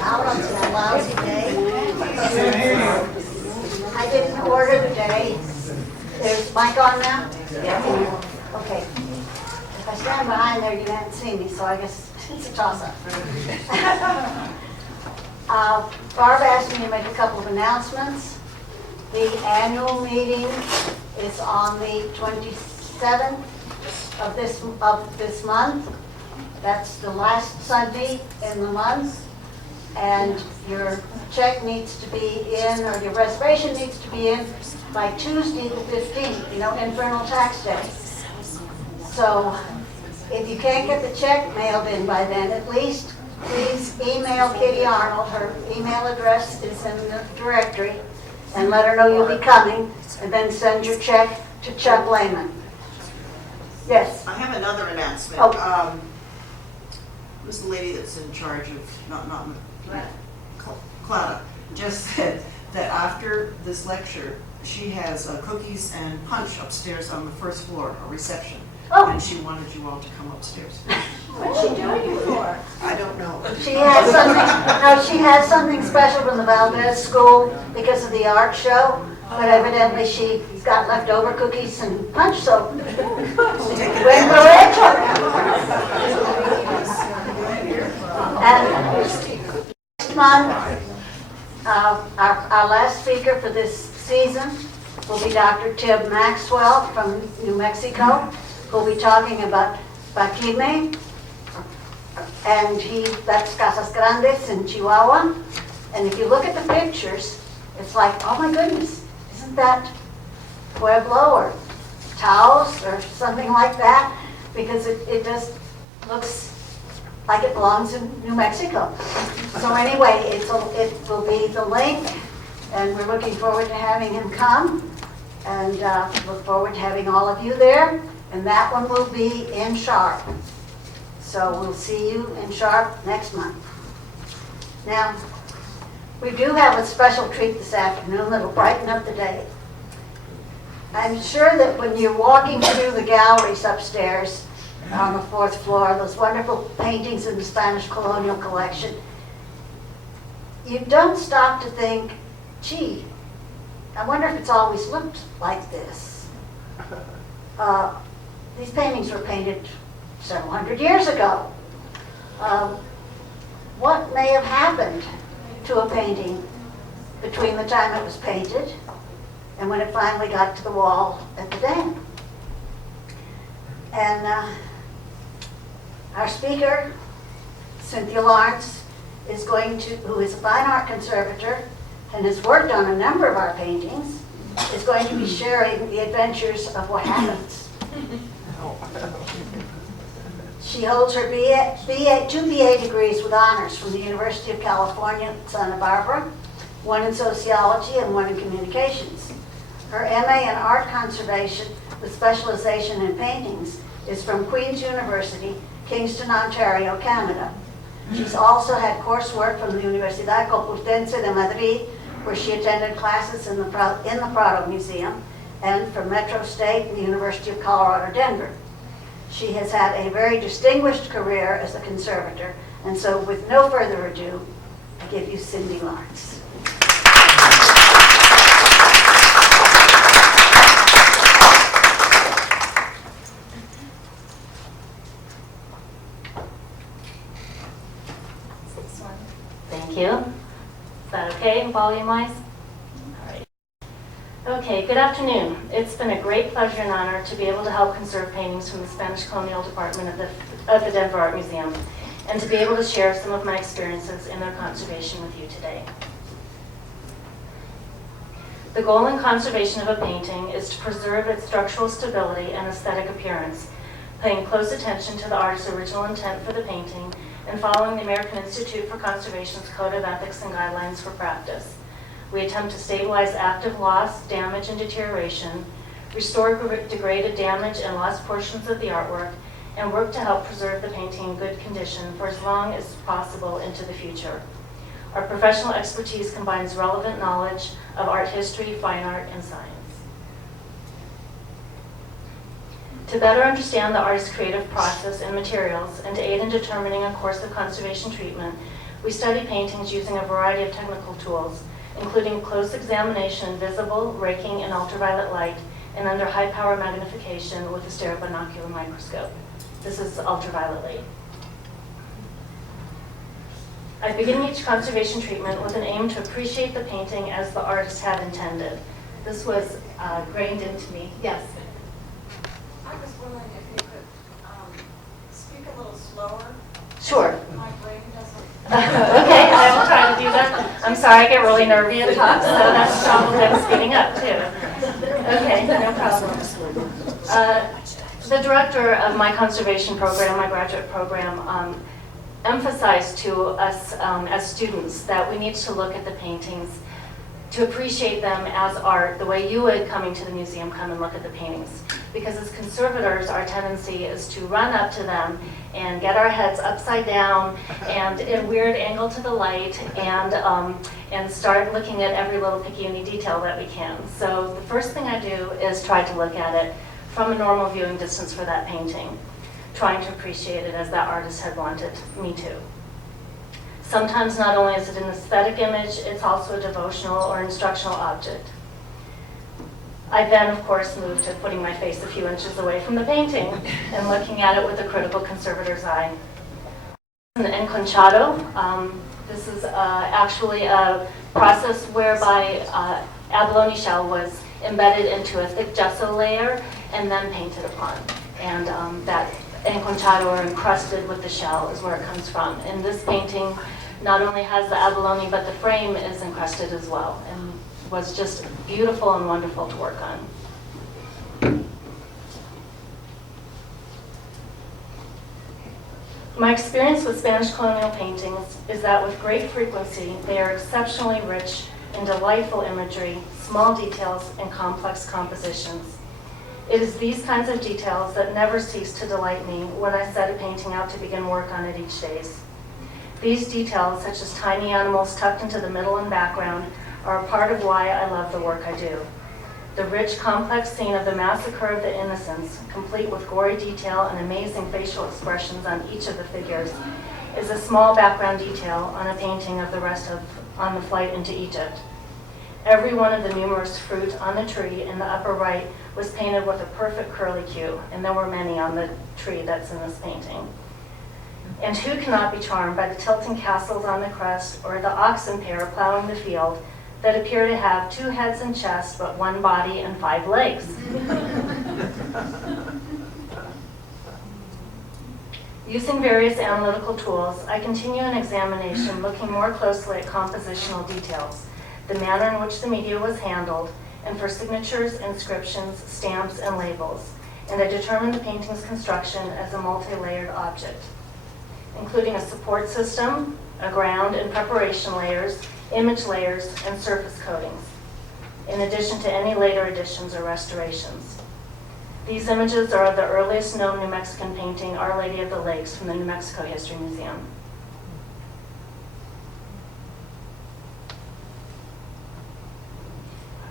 out on some lousy day. I didn't order the day. There's mic on now? Yeah. Okay. If I stand behind there, you can't see me, so I guess it's a toss-up. Barb asked me to make a couple of announcements. The annual meeting is on the 27th of this month. That's the last Sunday in the month. And your check needs to be in, or your reservation needs to be in by Tuesday the 15th, Infernal Tax Day. So if you can't get the check mailed in by then, at least please email Kitty Arnold. Her email address is in the directory, and let her know you'll be coming, and then send your check to Chuck Lehman. Yes? I have another announcement. Oh. Who's the lady that's in charge of, Clara, just said that after this lecture, she has cookies and punch upstairs on the first floor, a reception. Oh. And she wanted you all to come upstairs. What's she doing it for? I don't know. She has something special from the Valdez School because of the art show, but evidently she got leftover cookies and punch, so win the rich. And next month, our last speaker for this season will be Dr. Tim Maxwell from New Mexico, who'll be talking about Baquime, and that's Casas Grandes in Chihuahua. And if you look at the pictures, it's like, oh my goodness, isn't that Pueblo or Taos or something like that? Because it just looks like it belongs in New Mexico. So anyway, it will be the link, and we're looking forward to having him come, and look forward to having all of you there. And that one will be in Sharp. So we'll see you in Sharp next month. Now, we do have a special treat this afternoon that'll brighten up the day. I'm sure that when you're walking through the galleries upstairs on the 4th floor, those wonderful paintings in the Spanish colonial collection, you don't stop to think, gee, I wonder if it's always looked like this. These paintings were painted several hundred years ago. What may have happened to a painting between the time it was painted and when it finally got to the wall at the dam? And our speaker, Cynthia Lawrence, who is a fine art conservator and has worked on a number of our paintings, is going to be sharing the adventures of what happens. She holds her two BA degrees with honors from the University of California, Santa Barbara, one in sociology and one in communications. Her MA in art conservation with specialization in paintings is from Queen's University, Kingston, Ontario, Canada. She's also had coursework from the Universidad Complutense de Madrid, where she attended classes in the Prado Museum, and from Metro State and the University of Colorado, Denver. She has had a very distinguished career as a conservator, and so with no further ado, I give you Cindy Lawrence. This one. Thank you. Is that okay, volume-wise? All right. Okay, good afternoon. It's been a great pleasure and honor to be able to help conserve paintings from the Spanish Colonial Department of the Denver Art Museum, and to be able to share some of my experiences in their conservation with you today. The goal in conservation of a painting is to preserve its structural stability and aesthetic appearance, paying close attention to the artist's original intent for the painting and following the American Institute for Conservation's Code of Ethics and Guidelines for Practice. We attempt to stabilize active loss, damage, and deterioration, restore degraded, damaged, and lost portions of the artwork, and work to help preserve the painting in good condition for as long as possible into the future. Our professional expertise combines relevant knowledge of art history, fine art, and science. To better understand the artist's creative process and materials, and to aid in determining a course of conservation treatment, We study paintings using a variety of technical tools, including close examination, visible, raking, and ultraviolet light, and under high-power magnification with a stereobinocular microscope. This is ultraviolet light. I begin each conservation treatment with an aim to appreciate the painting as the artist had intended. This was grained into me. Yes? I was wondering if you could speak a little slower. Sure. My brain doesn't. Okay, I will try to do that. I'm sorry, I get really nervy and talk, so that's probably I'm speeding up too. Okay, no problem. The director of my conservation program, my graduate program, emphasized to us as students that we need to look at the paintings to appreciate them as art, the way you would, coming to the museum, come and look at the paintings. Because as conservators, our tendency is to run up to them and get our heads upside down and in a weird angle to the light and start looking at every little picky detail that we can. So the first thing I do is try to look at it from a normal viewing distance for that painting, trying to appreciate it as that artist had wanted me to. Sometimes not only is it an aesthetic image, it's also a devotional or instructional object. I then, of course, moved to putting my face a few inches away from the painting and looking at it with a critical conservator's eye. An enconchado. This is actually a process whereby abalone shell was embedded into a thick gesso layer and then painted upon. And that enconchado, or encrusted with the shell, is where it comes from. And this painting not only has the abalone, but the frame is encrusted as well, and was just beautiful and wonderful to work on. My experience with Spanish colonial paintings is that with great frequency, they are exceptionally rich in delightful imagery, small details, and complex compositions. It is these kinds of details that never cease to delight me when I set a painting out to begin work on it each day. These details, such as tiny animals tucked into the middle and background, are a part of why I love the work I do. The rich, complex scene of the massacre of the innocents, complete with gory detail and amazing facial expressions on each of the figures, is a small background detail on a painting of the rest of On the Flight into Egypt. Every one of the numerous fruit on the tree in the upper right was painted with a perfect curlicue, and there were many on the tree that's in this painting. And who cannot be charmed by the tilting castles on the crest or the oxen pair plowing the field that appear to have 2 heads and chests but 1 body and 5 legs? Using various analytical tools, I continue an examination looking more closely at compositional details, the manner in which the media was handled, and for signatures, inscriptions, stamps, and labels, and I determine the painting's construction as a multi-layered object, including a support system, a ground and preparation layers, image layers, and surface coatings, in addition to any later additions or restorations. These images are of the earliest known New Mexican painting, Our Lady of the Lakes, from the New Mexico History Museum.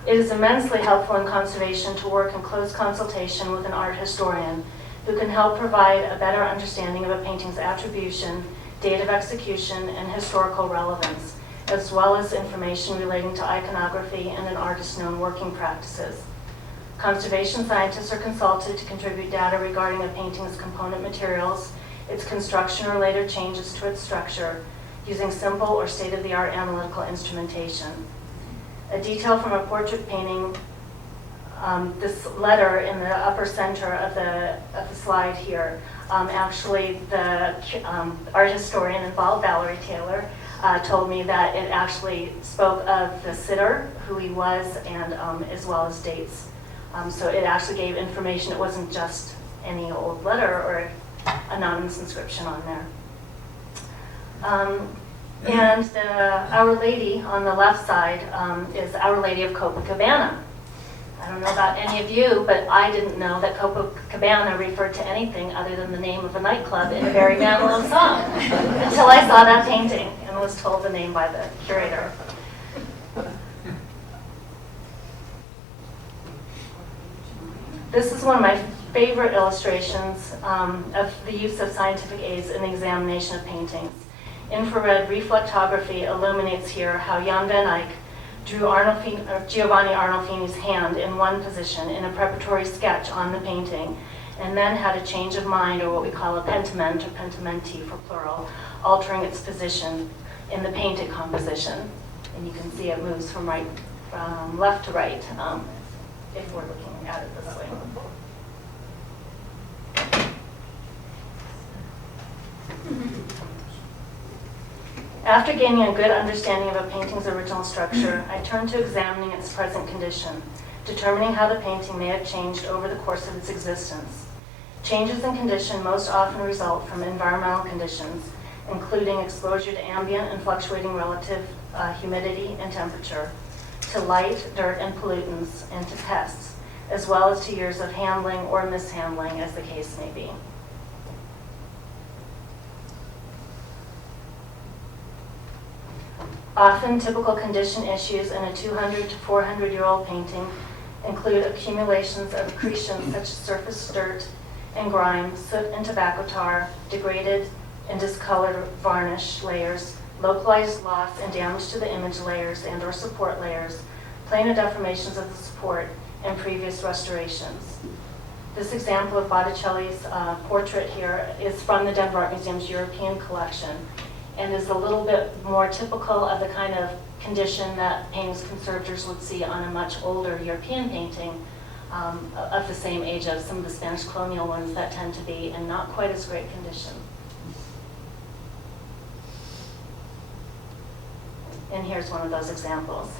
It is immensely helpful in conservation to work in close consultation with an art historian who can help provide a better understanding of a painting's attribution, date of execution, and historical relevance, as well as information relating to iconography and an artist's known working practices. Conservation scientists are consulted to contribute data regarding a painting's component materials, its construction or later changes to its structure, using simple or state-of-the-art analytical instrumentation. A detail from a portrait painting, this letter in the upper center of the slide here, actually the art historian involved, Valerie Taylor, told me that it actually spoke of the sitter, who he was, and as well as dates. So it actually gave information. It wasn't just any old letter or anonymous inscription on there. And Our Lady on the left side is Our Lady of Copacabana. I don't know about any of you, but I didn't know that Copacabana referred to anything other than the name of a nightclub in a Barry Manilow song until I saw that painting and was told the name by the curator. This is one of my favorite illustrations of the use of scientific aids in the examination of paintings. Infrared reflectography illuminates here how Jan van Eyck drew Giovanni Arnolfini's hand in one position in a preparatory sketch on the painting, and then had a change of mind, or what we call a pentiment or pentimenti for plural, altering its position in the painted composition. And you can see it moves from left to right if we're looking at it this way. After gaining a good understanding of a painting's original structure, I turned to examining its present condition, determining how the painting may have changed over the course of its existence. Changes in condition most often result from environmental conditions, including exposure to ambient and fluctuating relative humidity and temperature, to light, dirt, and pollutants, and to pests, as well as to years of handling or mishandling, as the case may be. Often, typical condition issues in a 200 to 400-year-old painting include accumulations of accretion such as surface dirt and grime, soot and tobacco tar, degraded and discolored varnish layers, localized loss and damage to the image layers and or support layers, planar deformations of the support, and previous restorations. This example of Botticelli's portrait here is from the Denver Art Museum's European collection, and is a little bit more typical of the kind of condition that paintings conservators would see on a much older European painting of the same age as some of the Spanish colonial ones that tend to be in not quite as great condition. And here's one of those examples.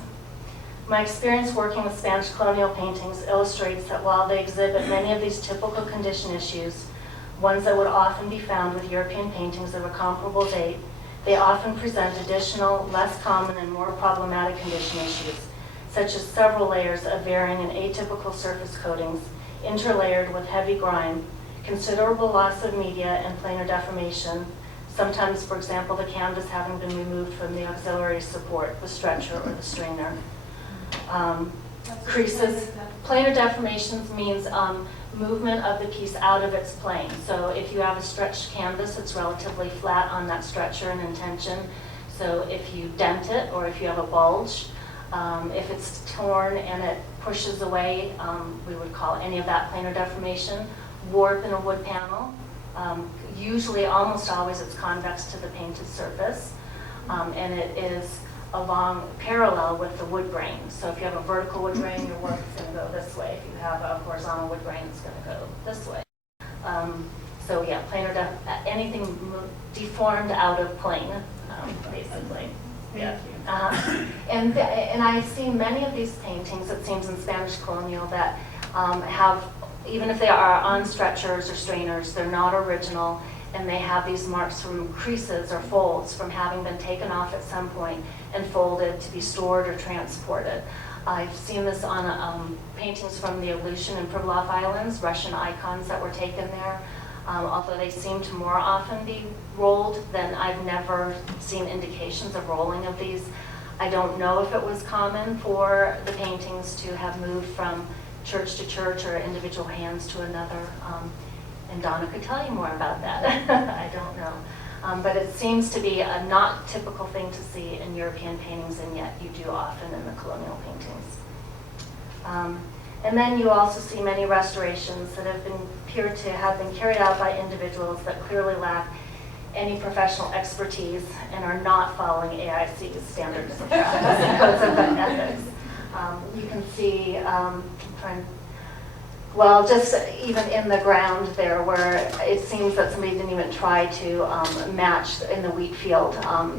My experience working with Spanish colonial paintings illustrates that while they exhibit many of these typical condition issues, ones that would often be found with European paintings of a comparable date, they often present additional, less common, and more problematic condition issues, such as several layers of varying and atypical surface coatings, interlayered with heavy grime, considerable loss of media and planar deformation, sometimes, for example, the canvas having been removed from the auxiliary support, the stretcher or the strainer. Creases. Planar deformations means movement of the piece out of its plane. So if you have a stretched canvas, it's relatively flat on that stretcher and in tension. So if you dent it, or if you have a bulge, if it's torn and it pushes away, we would call any of that planar deformation. Warp in a wood panel. Usually, almost always, it's convex to the painted surface, and it is along parallel with the wood grain. So if you have a vertical wood grain, your work is going to go this way. If you have a horizontal wood grain, it's going to go this way. So yeah, planar anything deformed out of plane, basically. Yeah. And I've seen many of these paintings, it seems, in Spanish colonial that have, even if they are on stretchers or strainers, they're not original, and they have these marks from creases or folds from having been taken off at some point and folded to be stored or transported. I've seen this on paintings from the Aleutian and Pribilof Islands, Russian icons that were taken there. Although they seem to more often be rolled, then I've never seen indications of rolling of these. I don't know if it was common for the paintings to have moved from church to church or individual hands to another. And Donna could tell you more about that. I don't know. But it seems to be a not typical thing to see in European paintings, and yet you do often in the colonial paintings. And then you also see many restorations that appear to have been carried out by individuals that clearly lack any professional expertise and are not following AIC's standards of practice and codes of ethics. You can see, well, just even in the ground there, where it seems that somebody didn't even try to match in the wheat field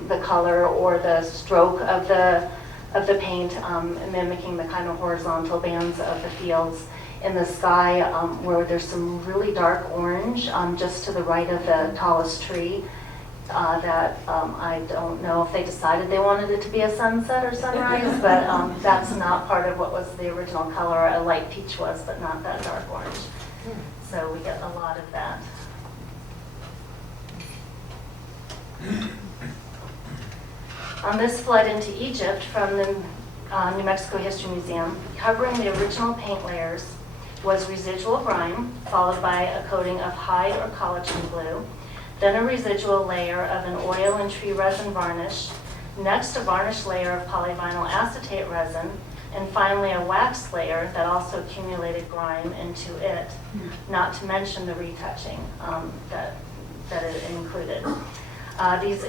the color or the stroke of the paint, mimicking the kind of horizontal bands of the fields. In the sky, where there's some really dark orange just to the right of the tallest tree, that I don't know if they decided they wanted it to be a sunset or sunrise, but that's not part of what was the original color. A light peach was, but not that dark orange. So we get a lot of that. On this flight into Egypt from the New Mexico History Museum, covering the original paint layers was residual grime, followed by a coating of hide or collagen glue. then a residual layer of an oil and tree resin varnish, next a varnish layer of polyvinyl acetate resin, and finally a wax layer that also accumulated grime into it, not to mention the retouching that it included. These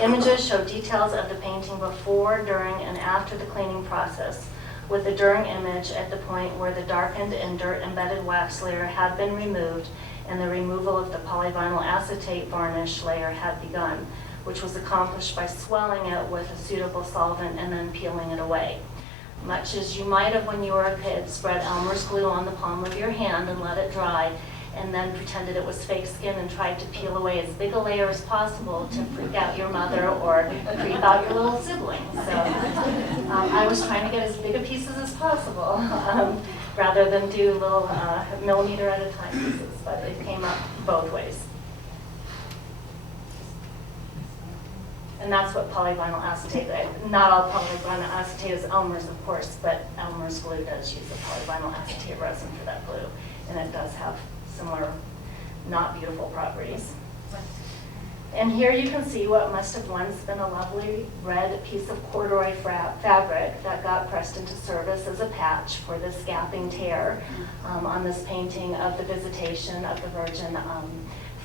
images show details of the painting before, during, and after the cleaning process, with the during image at the point where the darkened and dirt-embedded wax layer had been removed and the removal of the polyvinyl acetate varnish layer had begun, which was accomplished by swelling it with a suitable solvent and then peeling it away. Much as you might have when you were a kid, spread Elmer's glue on the palm of your hand and let it dry, and then pretended it was fake skin and tried to peel away as big a layer as possible to freak out your mother or creep out your little siblings. So I was trying to get as big a pieces as possible rather than do little millimeter at a time pieces, but it came up both ways. And that's what polyvinyl acetate, not all polyvinyl acetate is Elmer's, of course, but Elmer's glue does use a polyvinyl acetate resin for that glue, and it does have similar not beautiful properties. And here you can see what must have once been a lovely red piece of corduroy fabric that got pressed into service as a patch for this gapping tear on this painting of the Visitation of the Virgin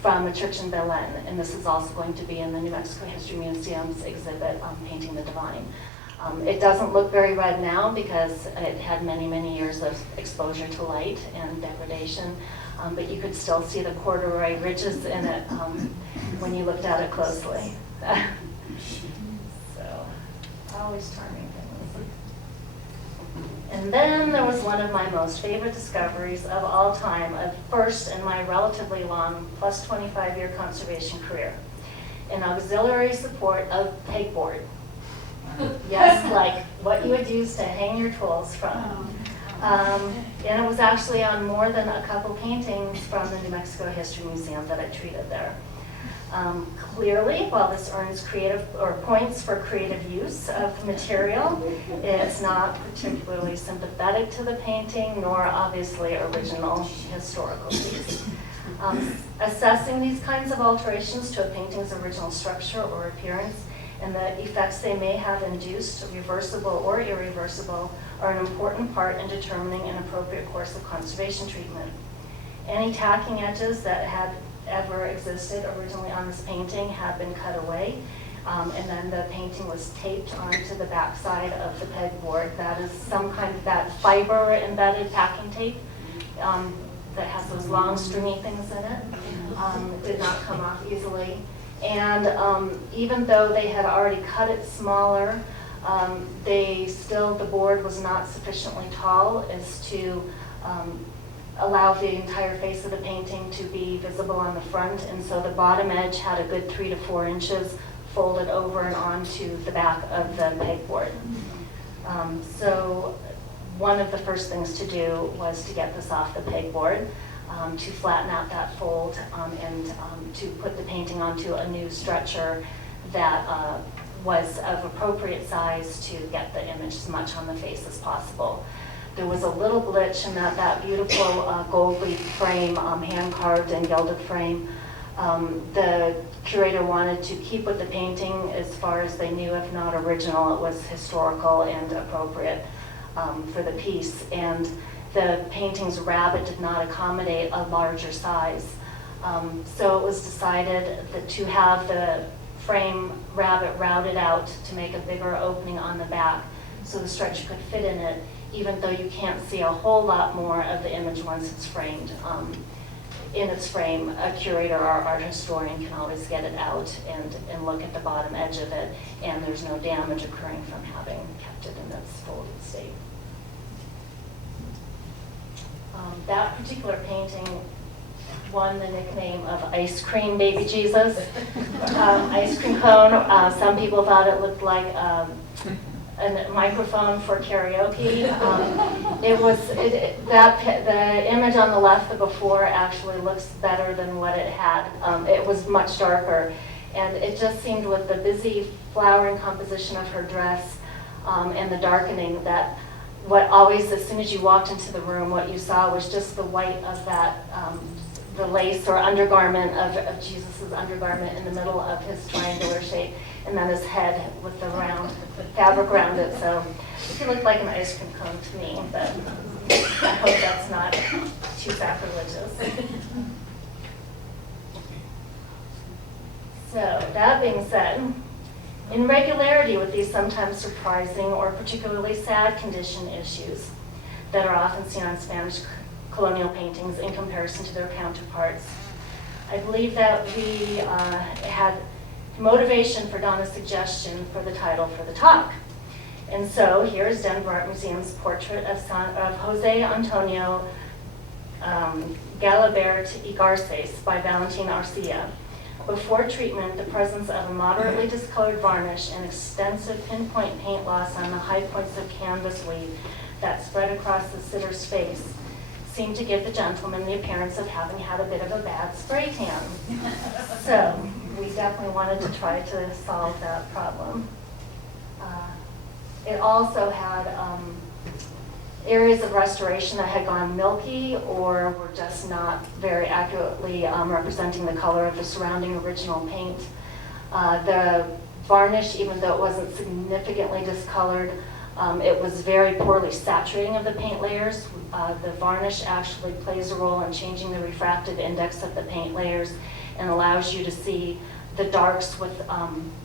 from a church in Belen, and this is also going to be in the New Mexico History Museum's exhibit, Painting the Divine. It doesn't look very red now because it had many, many years of exposure to light and degradation, but you could still see the corduroy ridges in it when you looked at it closely. So, always charming things. And then there was one of my most favorite discoveries of all time, a first in my relatively long, plus 25-year conservation career, an auxiliary support of pegboard. Yes, like what you would use to hang your tools from. And it was actually on more than a couple paintings from the New Mexico History Museum that I treated there. Clearly, while this earns creative or points for creative use of the material, it's not particularly sympathetic to the painting, nor obviously original historical piece. Assessing these kinds of alterations to a painting's original structure or appearance and the effects they may have induced, reversible or irreversible, are an important part in determining an appropriate course of conservation treatment. Any tacking edges that had ever existed originally on this painting had been cut away, and then the painting was taped onto the backside of the pegboard. That is some kind of that fiber embedded packing tape that has those long stringy things in it. Did not come off easily. And even though they had already cut it smaller, the board was not sufficiently tall as to allow the entire face of the painting to be visible on the front, and so the bottom edge had a good 3 to 4 inches folded over and onto the back of the pegboard. So one of the first things to do was to get this off the pegboard, to flatten out that fold, and to put the painting onto a new stretcher that was of appropriate size to get the image as much on the face as possible. There was a little glitch in that beautiful gold leaf frame, hand-carved and gilded frame. The curator wanted to keep with the painting as far as they knew, if not original. It was historical and appropriate for the piece. And the painting's rabbet did not accommodate a larger size. So it was decided that to have the frame rabbet routed out to make a bigger opening on the back so the stretcher could fit in it, even though you can't see a whole lot more of the image once it's framed. In its frame, a curator or art historian can always get it out and look at the bottom edge of it, and there's no damage occurring from having kept it in its folded state. That particular painting won the nickname of Ice Cream Baby Jesus. Ice cream cone. Some people thought it looked like a microphone for karaoke. The image on the left, the before, actually looks better than what it had. It was much darker, and it just seemed with the busy flowering composition of her dress and the darkening that what always, as soon as you walked into the room, what you saw was just the white of that the lace or undergarment of Jesus' undergarment in the middle of his triangular shape, and then his head with the round, the fabric around it. So he looked like an ice cream cone to me, but I hope that's not too sacrilegious. So that being said, in regularity with these sometimes surprising or particularly sad condition issues that are often seen on Spanish colonial paintings in comparison to their counterparts, I believe that we had motivation for Donna's suggestion for the title for the talk. And so here's Denver Art Museum's portrait of Jose Antonio Galibert y Garces by Valentin Arcia. Before treatment, the presence of a moderately discolored varnish and extensive pinpoint paint loss on the high points of canvas weave that spread across the sitter's face seemed to give the gentleman the appearance of having had a bit of a bad spray tan. So we definitely wanted to try to solve that problem. It also had areas of restoration that had gone milky or were just not very accurately representing the color of the surrounding original paint. The varnish, even though it wasn't significantly discolored, it was very poorly saturating of the paint layers. The varnish actually plays a role in changing the refractive index of the paint layers and allows you to see the darks with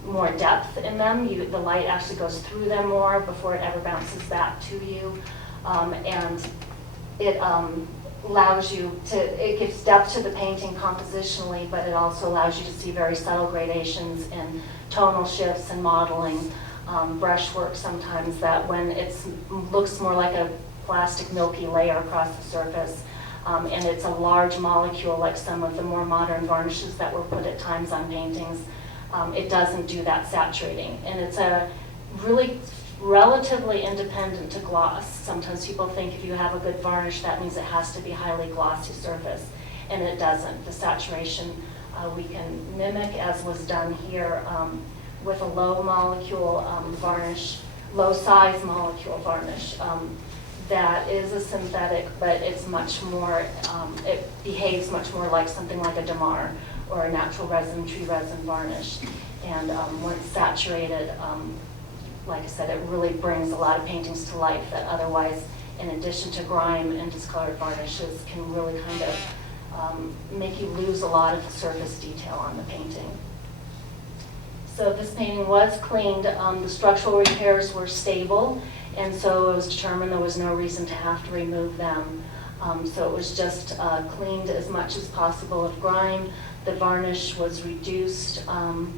more depth in them. The light actually goes through them more before it ever bounces back to you. And it allows you to, it gives depth to the painting compositionally, but it also allows you to see very subtle gradations in tonal shifts and modeling, brushwork sometimes, that when it looks more like a plastic milky layer across the surface, and it's a large molecule like some of the more modern varnishes that were put at times on paintings, it doesn't do that saturating. And it's a really relatively independent to gloss. Sometimes people think if you have a good varnish, that means it has to be highly glossy surface, and it doesn't. The saturation we can mimic, as was done here, with a low molecule varnish, low size molecule varnish. That is a synthetic, but it's much more, it behaves much more like something like a Damar or a natural resin, tree resin varnish. And when it's saturated, like I said, it really brings a lot of paintings to life that otherwise, in addition to grime and discolored varnishes, can really kind of make you lose a lot of the surface detail on the painting. So this painting was cleaned. The structural repairs were stable, and so it was determined there was no reason to have to remove them. So it was just cleaned as much as possible of grime. The varnish was reduced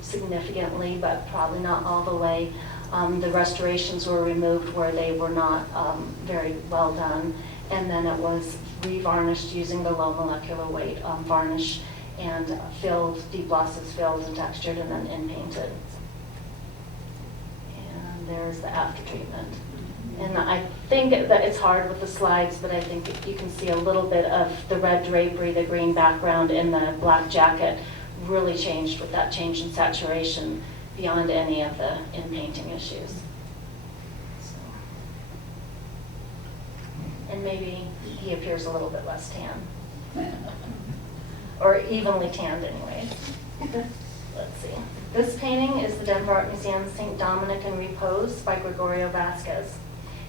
significantly, but probably not all the way. The restorations were removed where they were not very well done, and then it was revarnished using the low molecular weight varnish, and filled, deep glosses filled and textured, and then in-painted. And there's the after treatment. And I think that it's hard with the slides, but I think you can see a little bit of the red drapery, the green background, and the black jacket really changed with that change in saturation beyond any of the in-painting issues. So. And maybe he appears a little bit less tan. Or evenly tanned anyways. Let's see. This painting is the Denver Art Museum's St. Dominic in Repose by Gregorio Vasquez.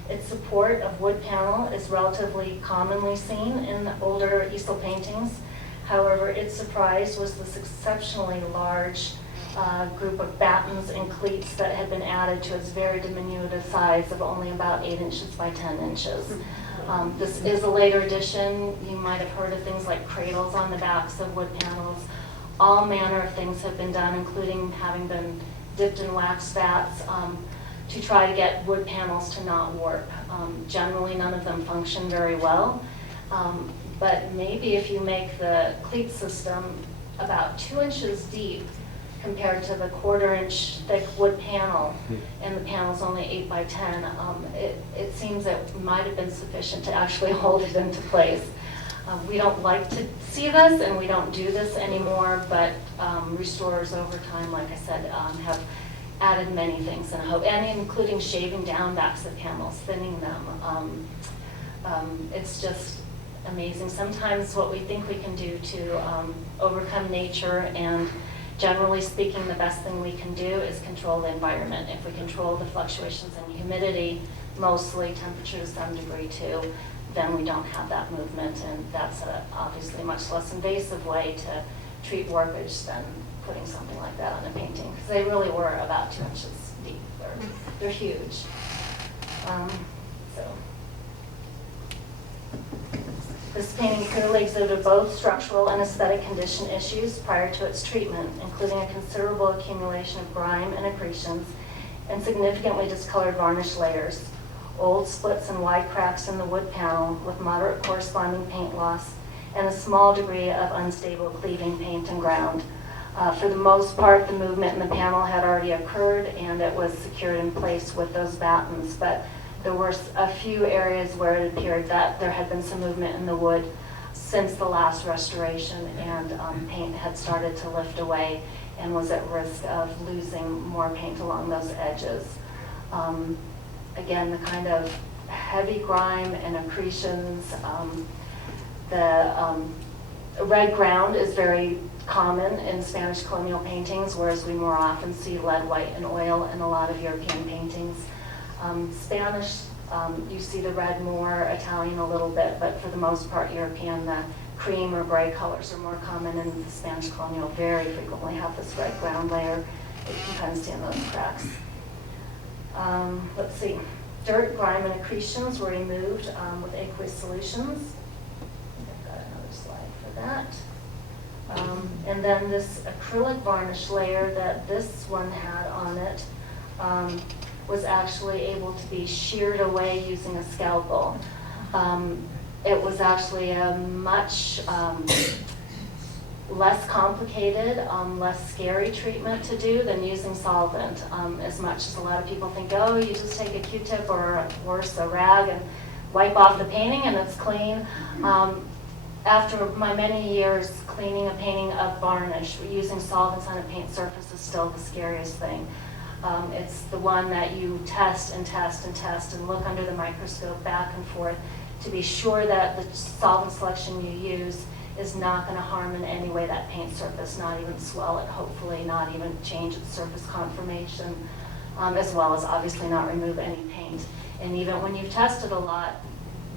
Its support of wood panel is relatively commonly seen in older easel paintings. However, its surprise was this exceptionally large group of battens and cleats that had been added to its very diminutive size of only about 8 inches by 10 inches. This is a later addition. You might have heard of things like cradles on the backs of wood panels. All manner of things have been done, including having been dipped in wax vats to try to get wood panels to not warp. Generally, none of them function very well. But maybe if you make the cleat system about 2 inches deep compared to the 1/4 inch thick wood panel, and the panel's only 8 by 10, it seems it might have been sufficient to actually hold it into place. We don't like to see this, and we don't do this anymore, but restorers over time, like I said, have added many things, and including shaving down backs of panels, thinning them. It's just amazing. Sometimes what we think we can do to overcome nature, and generally speaking, the best thing we can do is control the environment. If we control the fluctuations in humidity, mostly temperature to some degree too, then we don't have that movement, and that's obviously a much less invasive way to treat warpage than putting something like that on a painting, because they really were about 2 inches deep. They're huge. So this painting clearly exhibited both structural and aesthetic condition issues prior to its treatment, including a considerable accumulation of grime and accretions and significantly discolored varnish layers, old splits and wide cracks in the wood panel with moderate corresponding paint loss, and a small degree of unstable cleaving paint and ground. For the most part, the movement in the panel had already occurred and it was secured in place with those battens, but there were a few areas where it appeared that there had been some movement in the wood since the last restoration, and paint had started to lift away and was at risk of losing more paint along those edges. Again, the kind of heavy grime and accretions, the red ground is very common in Spanish colonial paintings, whereas we more often see lead, white, and oil in a lot of European paintings. Spanish, you see the red more, Italian a little bit, but for the most part, European, the cream or gray colors are more common, and the Spanish colonial very frequently have this red ground layer that you can kind of see in those cracks. Let's see, dirt, grime, and accretions were removed with aqueous solutions. I've got another slide for that. And then this acrylic varnish layer that this one had on it was actually able to be sheared away using a scalpel. It was actually a much less complicated, less scary treatment to do than using solvent. As much as a lot of people think, oh, you just take a Q-tip or worse, a rag, and wipe off the painting and it's clean. After my many years cleaning a painting of varnish, using solvents on a paint surface is still the scariest thing. It's the one that you test and test and test and look under the microscope back and forth to be sure that the solvent selection you use is not going to harm in any way that paint surface, not even swell it, hopefully not even change its surface conformation, as well as obviously not remove any paint. And even when you've tested a lot,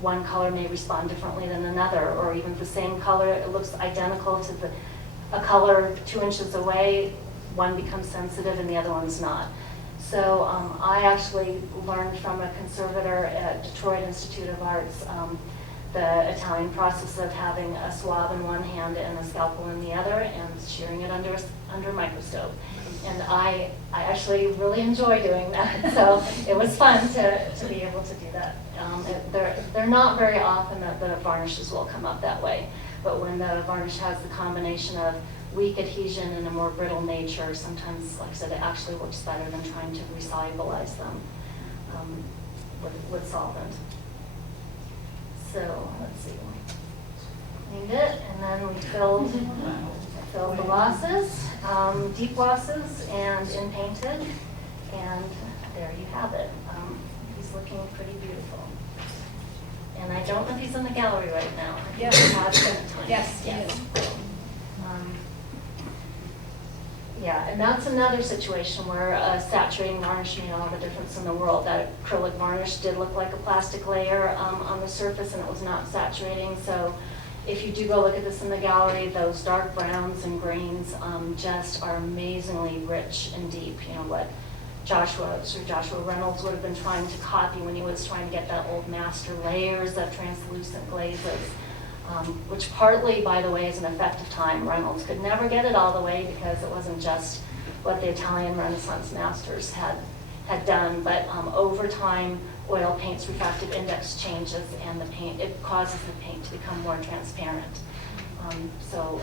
one color may respond differently than another, or even the same color, it looks identical to a color 2 inches away, one becomes sensitive and the other one's not. So I actually learned from a conservator at Detroit Institute of Arts the Italian process of having a swab in one hand and a scalpel in the other and shearing it under a microscope. And I actually really enjoy doing that, so it was fun to be able to do that. They're not very often that the varnishes will come up that way, but when the varnish has the combination of weak adhesion and a more brittle nature, sometimes, like I said, it actually works better than trying to resolubilize them with solvent. So let's see, cleaned it, and then we filled the losses, deep losses, and in painted, and there you have it. He's looking pretty beautiful. And I don't know if he's in the gallery right now. I think he has been at times. Yes. Yeah, and that's another situation where saturating varnish made all the difference in the world. That acrylic varnish did look like a plastic layer on the surface, and it was not saturating. So if you do go look at this in the gallery, those dark browns and greens just are amazingly rich and deep. You know, what Sir Joshua Reynolds would have been trying to copy when he was trying to get that old master layers of translucent glazes. Which partly, by the way, is an effect of time. Reynolds could never get it all the way because it wasn't just what the Italian Renaissance masters had done, but over time, oil paint's refractive index changes and it causes the paint to become more transparent. So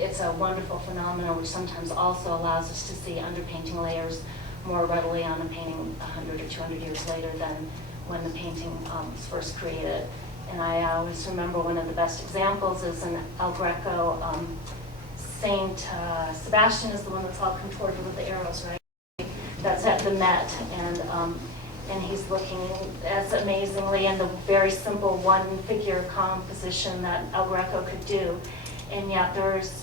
it's a wonderful phenomenon which sometimes also allows us to see underpainting layers more readily on a painting 100 or 200 years later than when the painting was first created. And I always remember one of the best examples is in El Greco. Saint Sebastian is the one that's all contorted with the arrows, right? That's at the Met. and he's looking as amazingly in the very simple one-figure composition that El Greco could do. And yet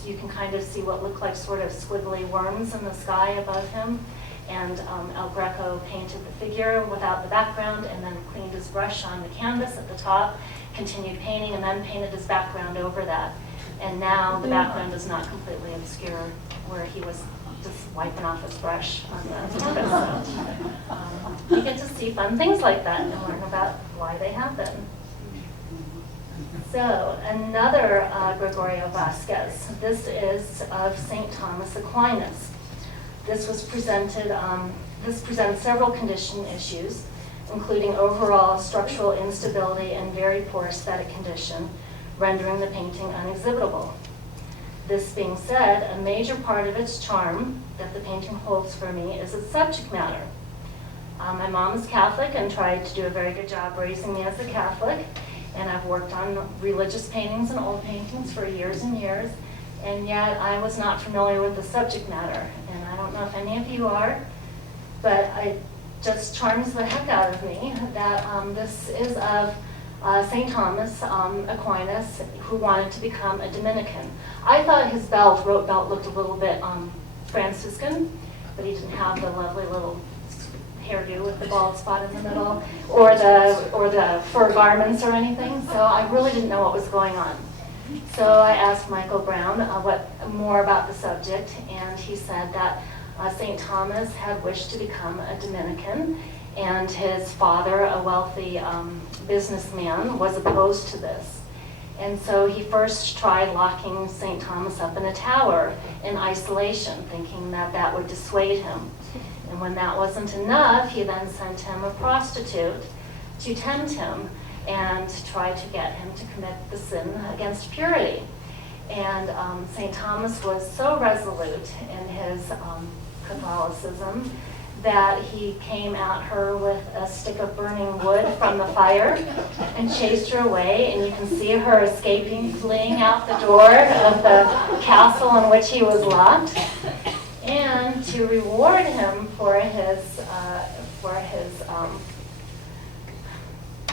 you can kind of see what look like sort of squiggly worms in the sky above him. And El Greco painted the figure without the background and then cleaned his brush on the canvas at the top, continued painting, and then painted his background over that. And now the background is not completely obscure where he was just wiping off his brush on the canvas. So, you get to see fun things like that and learn about why they happen. So another Gregorio Vasquez. This is of St. Thomas Aquinas. This was presented. This presents several condition issues, including overall structural instability and very poor aesthetic condition, rendering the painting unexhibitable. This being said, a major part of its charm that the painting holds for me is its subject matter. My mom is Catholic and tried to do a very good job raising me as a Catholic, and I've worked on religious paintings and old paintings for years and years, and yet I was not familiar with the subject matter. And I don't know if any of you are, but it just charms the heck out of me that this is of St. Thomas Aquinas, who wanted to become a Dominican. I thought his rote belt looked a little bit Franciscan, but he didn't have the lovely little hairdo with the bald spot in the middle, or the fur garments or anything. So I really didn't know what was going on. So I asked Michael Brown more about the subject, and he said that St. Thomas had wished to become a Dominican, and his father, a wealthy businessman, was opposed to this. And so he first tried locking St. Thomas up in a tower in isolation, thinking that that would dissuade him. And when that wasn't enough, he then sent him a prostitute to tempt him and try to get him to commit the sin against purity. And St. Thomas was so resolute in his Catholicism that he came at her with a stick of burning wood from the fire and chased her away, and you can see her escaping, fleeing out the door of the castle in which he was locked. And to reward him for his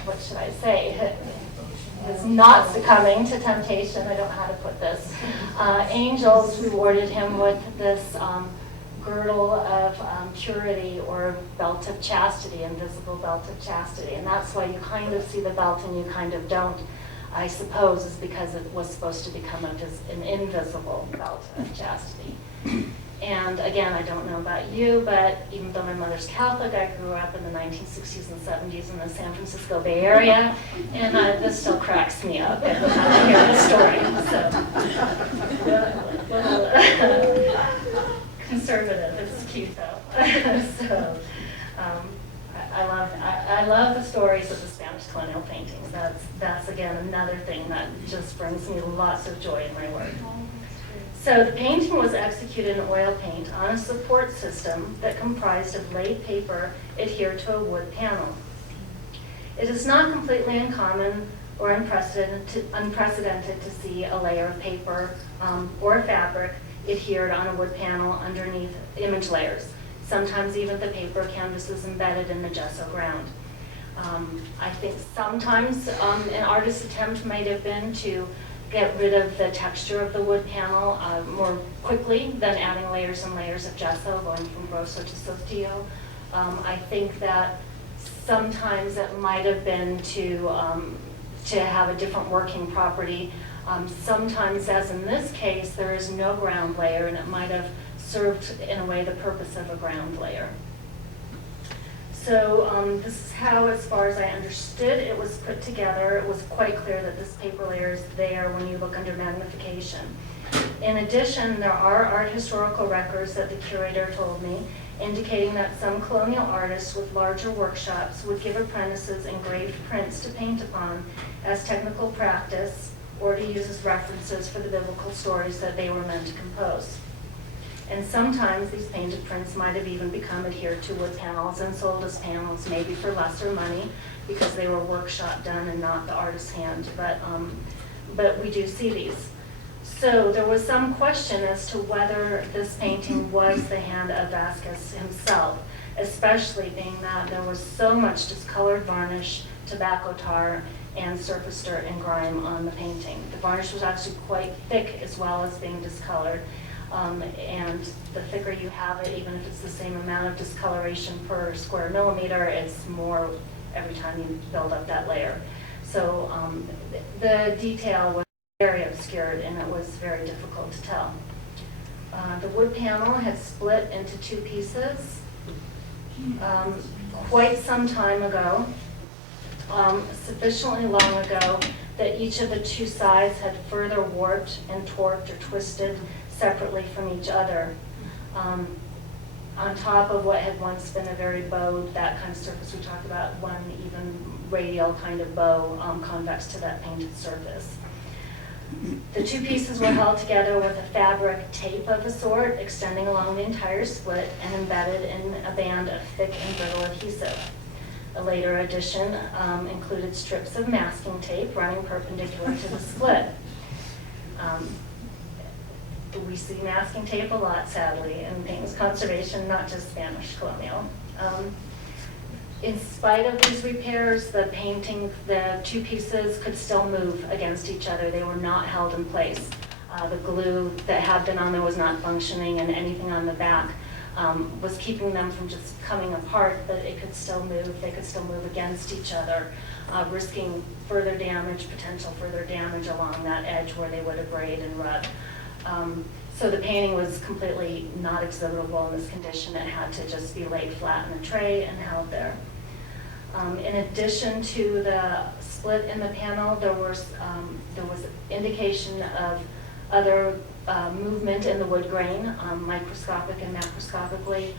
what should I say, his not succumbing to temptation, I don't know how to put this, angels rewarded him with this girdle of purity, or belt of chastity, invisible belt of chastity. And that's why you kind of see the belt and you kind of don't, I suppose, is because it was supposed to become an invisible belt of chastity. And again, I don't know about you, but even though my mother's Catholic, I grew up in the 1960s and 70s in the San Francisco Bay Area, and this still cracks me up every time I hear the story. So, conservative, it's cute though. So, I love the stories of the Spanish colonial paintings. That's again another thing that just brings me lots of joy in my work. So the painting was executed in oil paint on a support system that comprised of laid paper adhered to a wood panel. It is not completely uncommon or unprecedented to see a layer of paper or fabric adhered on a wood panel underneath image layers. Sometimes even the paper canvas is embedded in the gesso ground. I think sometimes an artist's attempt might have been to get rid of the texture of the wood panel more quickly than adding layers and layers of gesso, going from grosso to sottile. I think that sometimes it might have been to have a different working property. Sometimes, as in this case, there is no ground layer, and it might have served in a way the purpose of a ground layer. So this is how, as far as I understood, it was put together. It was quite clear that this paper layer is there when you look under magnification. In addition, there are art historical records that the curator told me, indicating that some colonial artists with larger workshops would give apprentices engraved prints to paint upon as technical practice, or to use as references for the biblical stories that they were meant to compose. And sometimes these painted prints might have even become adhered to wood panels and sold as panels, maybe for lesser money, because they were workshop done and not the artist's hand. But we do see these. So there was some question as to whether this painting was the hand of Vasquez himself, especially being that there was so much discolored varnish, tobacco tar, and surface dirt and grime on the painting. The varnish was actually quite thick as well as being discolored. And the thicker you have it, even if it's the same amount of discoloration per square millimeter, it's more every time you build up that layer. So the detail was very obscured and it was very difficult to tell. The wood panel had split into two pieces quite some time ago, sufficiently long ago that each of the two sides had further warped and torqued or twisted separately from each other. On top of what had once been a very bowed, that kind of surface we talked about, one even radial kind of bow convex to that painted surface. The two pieces were held together with a fabric tape of a sort extending along the entire split and embedded in a band of thick and brittle adhesive. A later addition included strips of masking tape running perpendicular to the split. We see masking tape a lot, sadly, in paintings conservation, not just Spanish colonial. In spite of these repairs, the two pieces could still move against each other. They were not held in place. The glue that had been on there was not functioning, and anything on the back was keeping them from just coming apart, but it could still move. They could still move against each other, risking further damage, potential further damage along that edge where they would abrade and rub. So the painting was completely not exhibitable in this condition. It had to just be laid flat in a tray and held there. In addition to the split in the panel, there was indication of other movement in the wood grain, microscopic and macroscopically,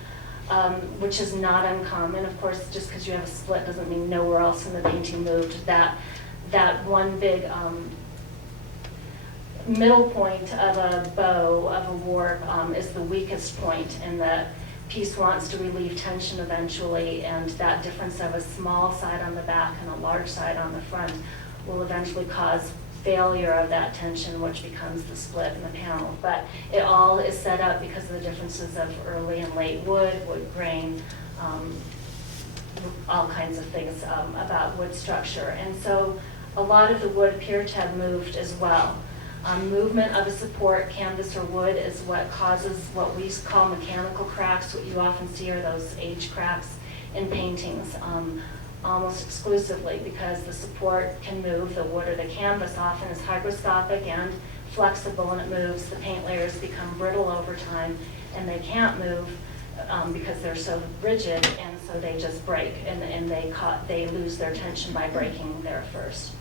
which is not uncommon. Of course, just because you have a split doesn't mean nowhere else in the painting moved. That one big middle point of a bow, of a warp, is the weakest point, and the piece wants to relieve tension eventually, and that difference of a small side on the back and a large side on the front will eventually cause failure of that tension, which becomes the split in the panel. But it all is set up because of the differences of early and late wood grain, all kinds of things about wood structure. And so a lot of the wood appeared to have moved as well. Movement of a support, canvas or wood, is what causes what we call mechanical cracks. What you often see are those age cracks in paintings, almost exclusively because the support can move. The wood or the canvas often is hygroscopic and flexible, and it moves. The paint layers become brittle over time, and they can't move because they're so rigid, and so they just break, and they lose their tension by breaking there first.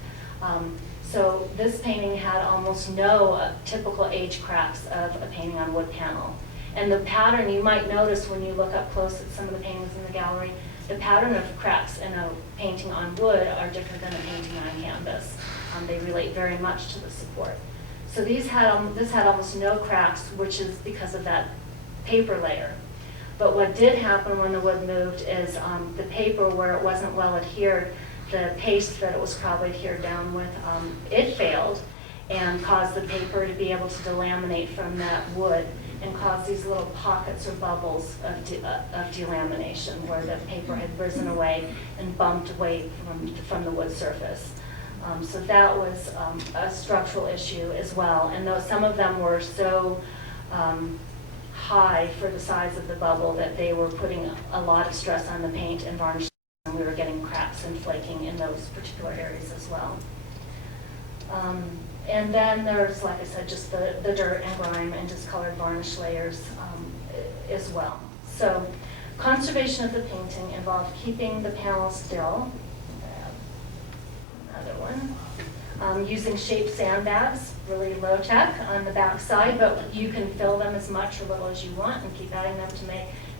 So this painting had almost no typical age cracks of a painting on wood panel. And the pattern, you might notice when you look up close at some of the paintings in the gallery, the pattern of cracks in a painting on wood are different than a painting on canvas. They relate very much to the support. So this had almost no cracks, which is because of that paper layer. But what did happen when the wood moved is the paper, where it wasn't well adhered, the paste that it was probably adhered down with, it failed and caused the paper to be able to delaminate from that wood and cause these little pockets or bubbles of delamination where the paper had risen away and bumped away from the wood surface. So that was a structural issue as well. And though some of them were so high for the size of the bubble that they were putting a lot of stress on the paint and varnish, and we were getting cracks and flaking in those particular areas as well. And then there's, like I said, just the dirt and grime and discolored varnish layers as well. So conservation of the painting involved keeping the panel still. Another one. Using shaped sandbags, really low tech on the back side, but you can fill them as much or little as you want and keep adding them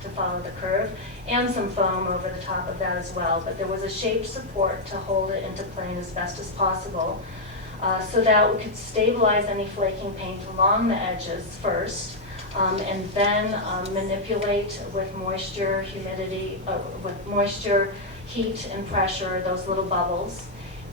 to follow the curve, and some foam over the top of that as well. But there was a shaped support to hold it into plane as best as possible, so that we could stabilize any flaking paint along the edges first, and then manipulate with moisture, humidity, with moisture, heat, and pressure, those little bubbles,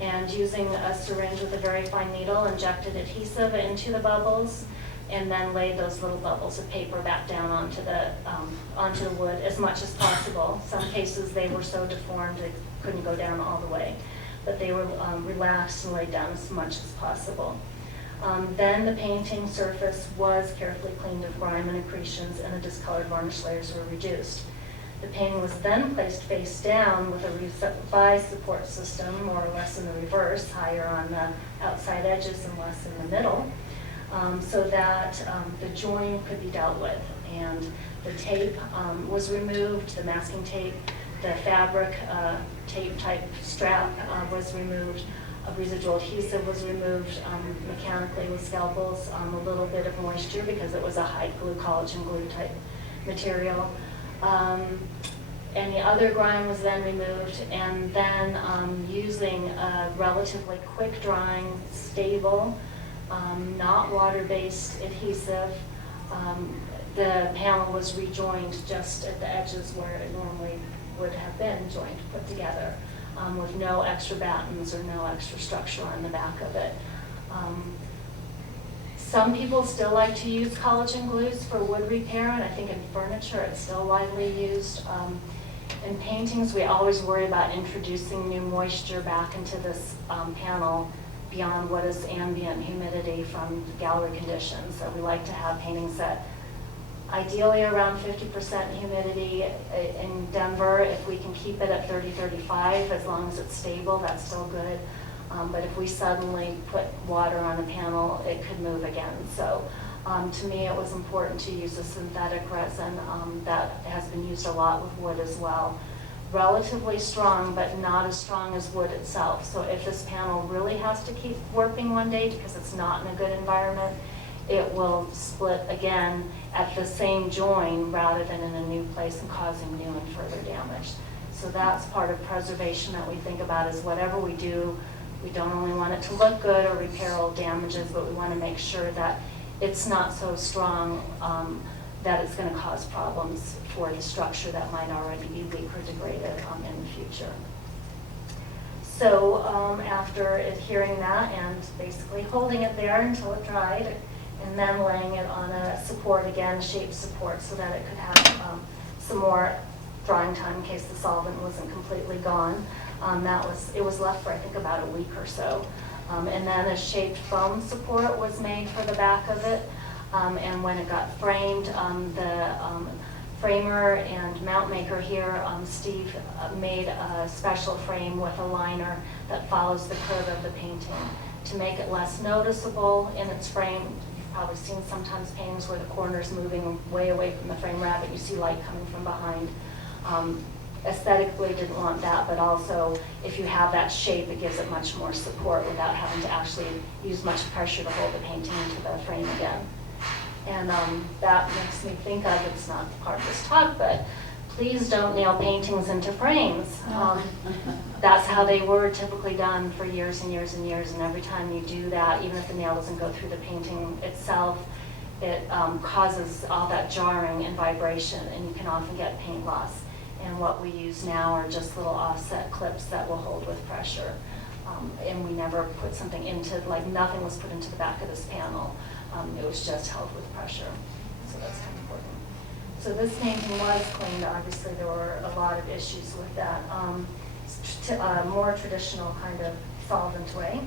and using a syringe with a very fine needle, injected adhesive into the bubbles, and then laid those little bubbles of paper back down onto the wood as much as possible. Some cases they were so deformed it couldn't go down all the way, but they were relaxed and laid down as much as possible. Then the painting surface was carefully cleaned of grime and accretions, and the discolored varnish layers were reduced. The painting was then placed face down with a revised support system, more or less in the reverse, higher on the outside edges and less in the middle, so that the join could be dealt with. And the tape was removed, the masking tape, the fabric tape type strap was removed, a residual adhesive was removed mechanically with scalpels, a little bit of moisture because it was a high glue, collagen glue type material. Any other grime was then removed, and then using a relatively quick drying, stable, not water-based adhesive, the panel was rejoined just at the edges where it normally would have been joined, put together, with no extra battens or no extra structure on the back of it. Some people still like to use collagen glues for wood repair, and I think in furniture it's still widely used. In paintings, we always worry about introducing new moisture back into this panel beyond what is ambient humidity from gallery conditions. So we like to have paintings that ideally around 50% humidity in Denver. If we can keep it at 30-35, as long as it's stable, that's still good. But if we suddenly put water on a panel, it could move again. So to me, it was important to use a synthetic resin that has been used a lot with wood as well. Relatively strong, but not as strong as wood itself. So if this panel really has to keep warping one day because it's not in a good environment, it will split again at the same join rather than in a new place and causing new and further damage. So that's part of preservation that we think about, is whatever we do, we don't only want it to look good or repair old damages, but we want to make sure that it's not so strong that it's going to cause problems for the structure that might already be weak or degraded in the future. So after adhering that and basically holding it there until it dried, and then laying it on a support again, shaped support, so that it could have some more drying time in case the solvent wasn't completely gone. It was left for I think about a week or so. And then a shaped foam support was made for the back of it. And when it got framed, the framer and mount maker here, Steve, made a special frame with a liner that follows the curve of the painting to make it less noticeable in its frame. You've probably seen sometimes paintings where the corner's moving way away from the frame rabbit, you see light coming from behind. Aesthetically didn't want that, but also if you have that shape, it gives it much more support without having to actually use much pressure to hold the painting into the frame again. And that makes me think of, it's not part of this talk, but please don't nail paintings into frames. That's how they were typically done for years and years and years, and every time you do that, even if the nail doesn't go through the painting itself, it causes all that jarring and vibration, and you can often get paint loss. And what we use now are just little offset clips that will hold with pressure. And we never put something into, like nothing was put into the back of this panel. It was just held with pressure. So that's kind of important. So this painting was cleaned. Obviously, there were a lot of issues with that. More traditional kind of solvent way.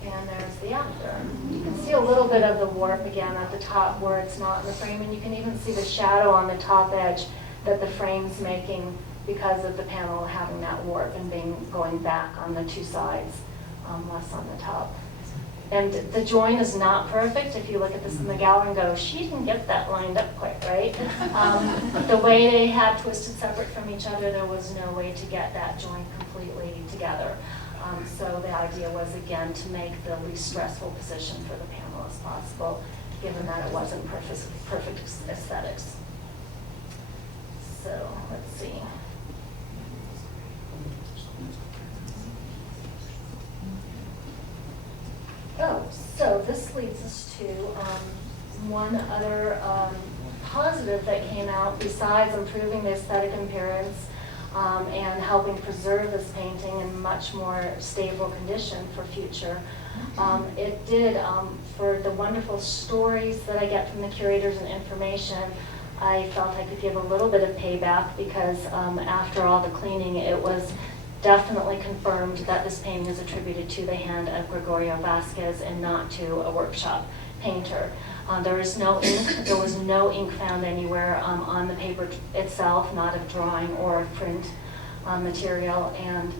And there's the after. You can see a little bit of the warp again at the top where it's not in the frame, and you can even see the shadow on the top edge that the frame's making because of the panel having that warp and going back on the two sides, less on the top. And the join is not perfect. If you look at this in the gallery and go, she didn't get that lined up quite right. The way they had twisted separate from each other, there was no way to get that joint completely together. So the idea was, again, to make the least stressful position for the panel as possible, given that it wasn't perfect aesthetics. So let's see. Oh, so this leads us to one other positive that came out besides improving the aesthetic appearance. and helping preserve this painting in much more stable condition for future. It did, for the wonderful stories that I get from the curators and information, I felt I could give a little bit of payback because after all the cleaning, it was definitely confirmed that this painting is attributed to the hand of Gregorio Vasquez and not to a workshop painter. There was no ink found anywhere on the paper itself, not of drawing or of print material, and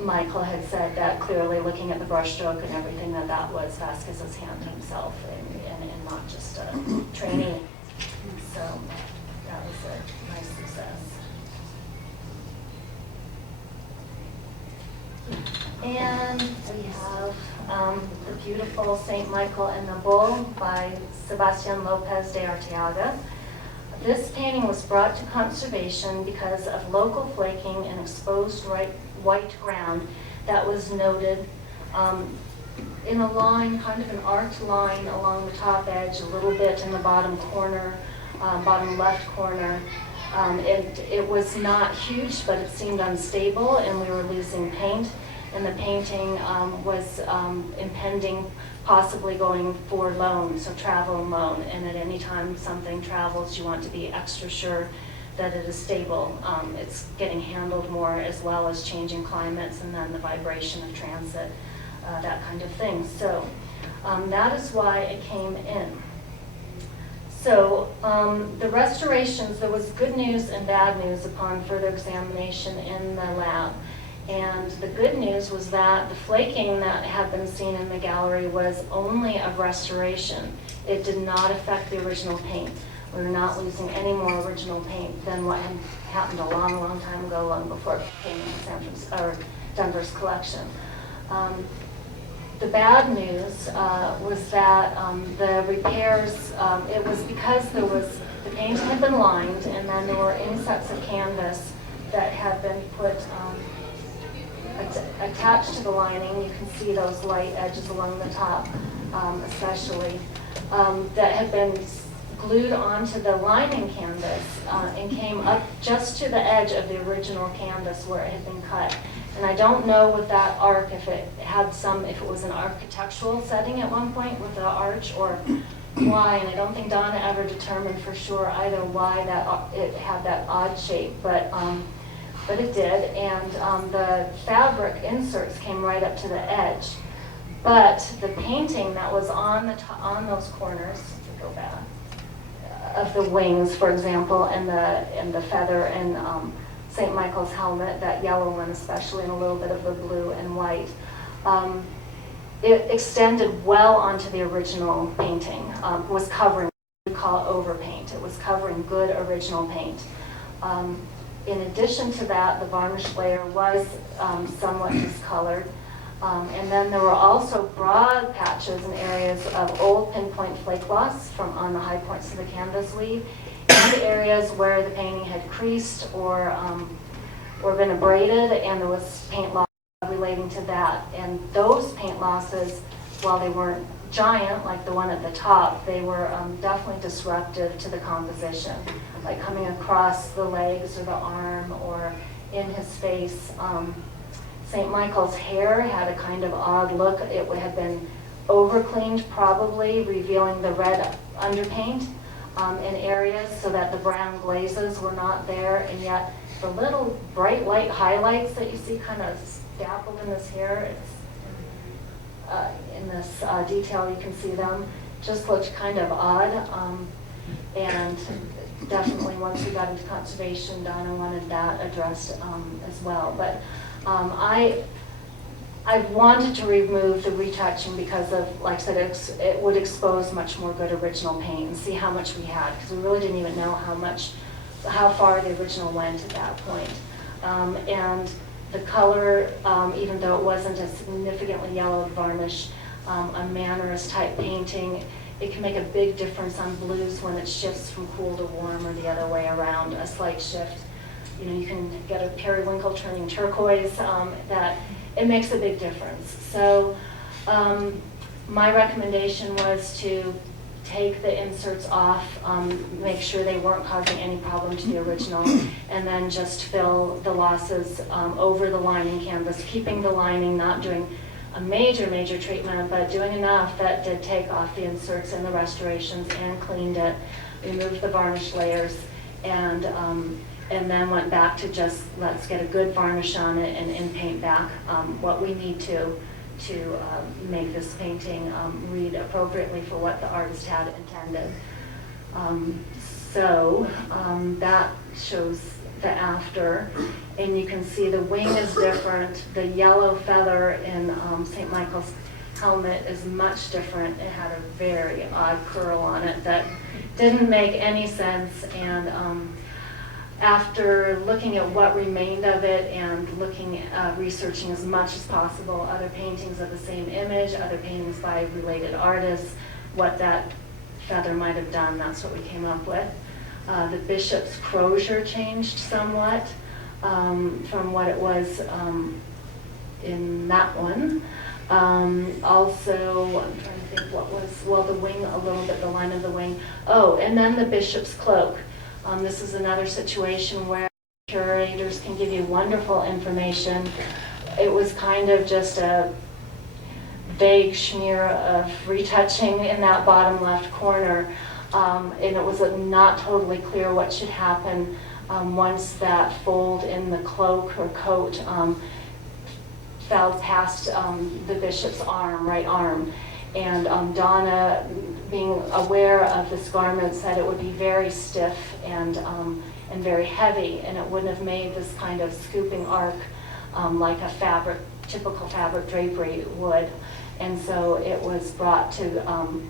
Michael had said that clearly looking at the brushstroke and everything that was Vasquez's hand himself and not just a trainee. So that was a nice success. And we have the beautiful St. Michael and the Bull by Sebastian Lopez de Arteaga. This painting was brought to conservation because of local flaking and exposed white ground that was noted in a line, kind of an arced line along the top edge, a little bit in the bottom corner, bottom left corner. It was not huge, but it seemed unstable, and we were losing paint. And the painting was impending, possibly going for loan, so travel and loan. And at any time something travels, you want to be extra sure that it is stable. It's getting handled more, as well as changing climates and then the vibration of transit, that kind of thing. So that is why it came in. So the restorations, there was good news and bad news upon further examination in the lab. And the good news was that the flaking that had been seen in the gallery was only of restoration. It did not affect the original paint. We were not losing any more original paint than what had happened a long, long time ago, long before it came into Denver's collection. The bad news was that the repairs, it was because the paint had been lined, and then there were insets of canvas that had been put attached to the lining. You can see those light edges along the top, especially, that had been glued onto the lining canvas and came up just to the edge of the original canvas where it had been cut. And I don't know with that arc if it was an architectural setting at one point with the arch, or why, and I don't think Donna ever determined for sure either why it had that odd shape, but it did, and the fabric inserts came right up to the edge. But the painting that was on those corners, if we go back, of the wings, for example, and the feather and St. Michael's helmet, that yellow one especially, and a little bit of the blue and white, it extended well onto the original painting. Was covering what we call overpaint. It was covering good original paint. In addition to that, the varnish layer was somewhat discolored. And then there were also broad patches and areas of old pinpoint flake loss on the high points of the canvas weave, and areas where the painting had creased or been abraded, and there was paint loss relating to that. And those paint losses, while they weren't giant like the one at the top, they were definitely disruptive to the composition, like coming across the legs or the arm or in his face. St. Michael's hair had a kind of odd look. It had been over-cleaned, probably, revealing the red underpaint in areas so that the brown glazes were not there, and yet the little bright light highlights that you see kind of dappled in his hair, in this detail you can see them, just looked kind of odd. And definitely once we got into conservation, Donna wanted that addressed as well. But I wanted to remove the retouching because of, like I said, it would expose much more good original paint and see how much we had, because we really didn't even know how far the original went at that point. And the color, even though it wasn't a significantly yellowed varnish, a Mannerist type painting, it can make a big difference on blues when it shifts from cool to warm or the other way around, a slight shift. You know, you can get a periwinkle turning turquoise, that it makes a big difference. So my recommendation was to take the inserts off, make sure they weren't causing any problem to the original, and then just fill the losses over the lining canvas, keeping the lining, not doing a major treatment, but doing enough that did take off the inserts and the restorations and cleaned it, removed the varnish layers, and then went back to just let's get a good varnish on it and in paint back what we need to make this painting read appropriately for what the artist had intended. That shows the after, and you can see the wing is different. The yellow feather in St. Michael's helmet is much different. It had a very odd curl on it that didn't make any sense, and after looking at what remained of it and researching as much as possible other paintings of the same image, other paintings by related artists, what that feather might have done, that's what we came up with. The bishop's crozier changed somewhat from what it was in that one. Also, I'm trying to think what was, well, the wing a little bit, the line of the wing. Oh, and then the bishop's cloak. This is another situation where curators can give you wonderful information. It was kind of just a vague smear of retouching in that bottom left corner, and it was not totally clear what should happen once that fold in the cloak or coat fell past the bishop's arm, right arm. And Donna, being aware of this garment, said it would be very stiff and very heavy, and it wouldn't have made this kind of scooping arc like a typical fabric drapery would. And so it was brought to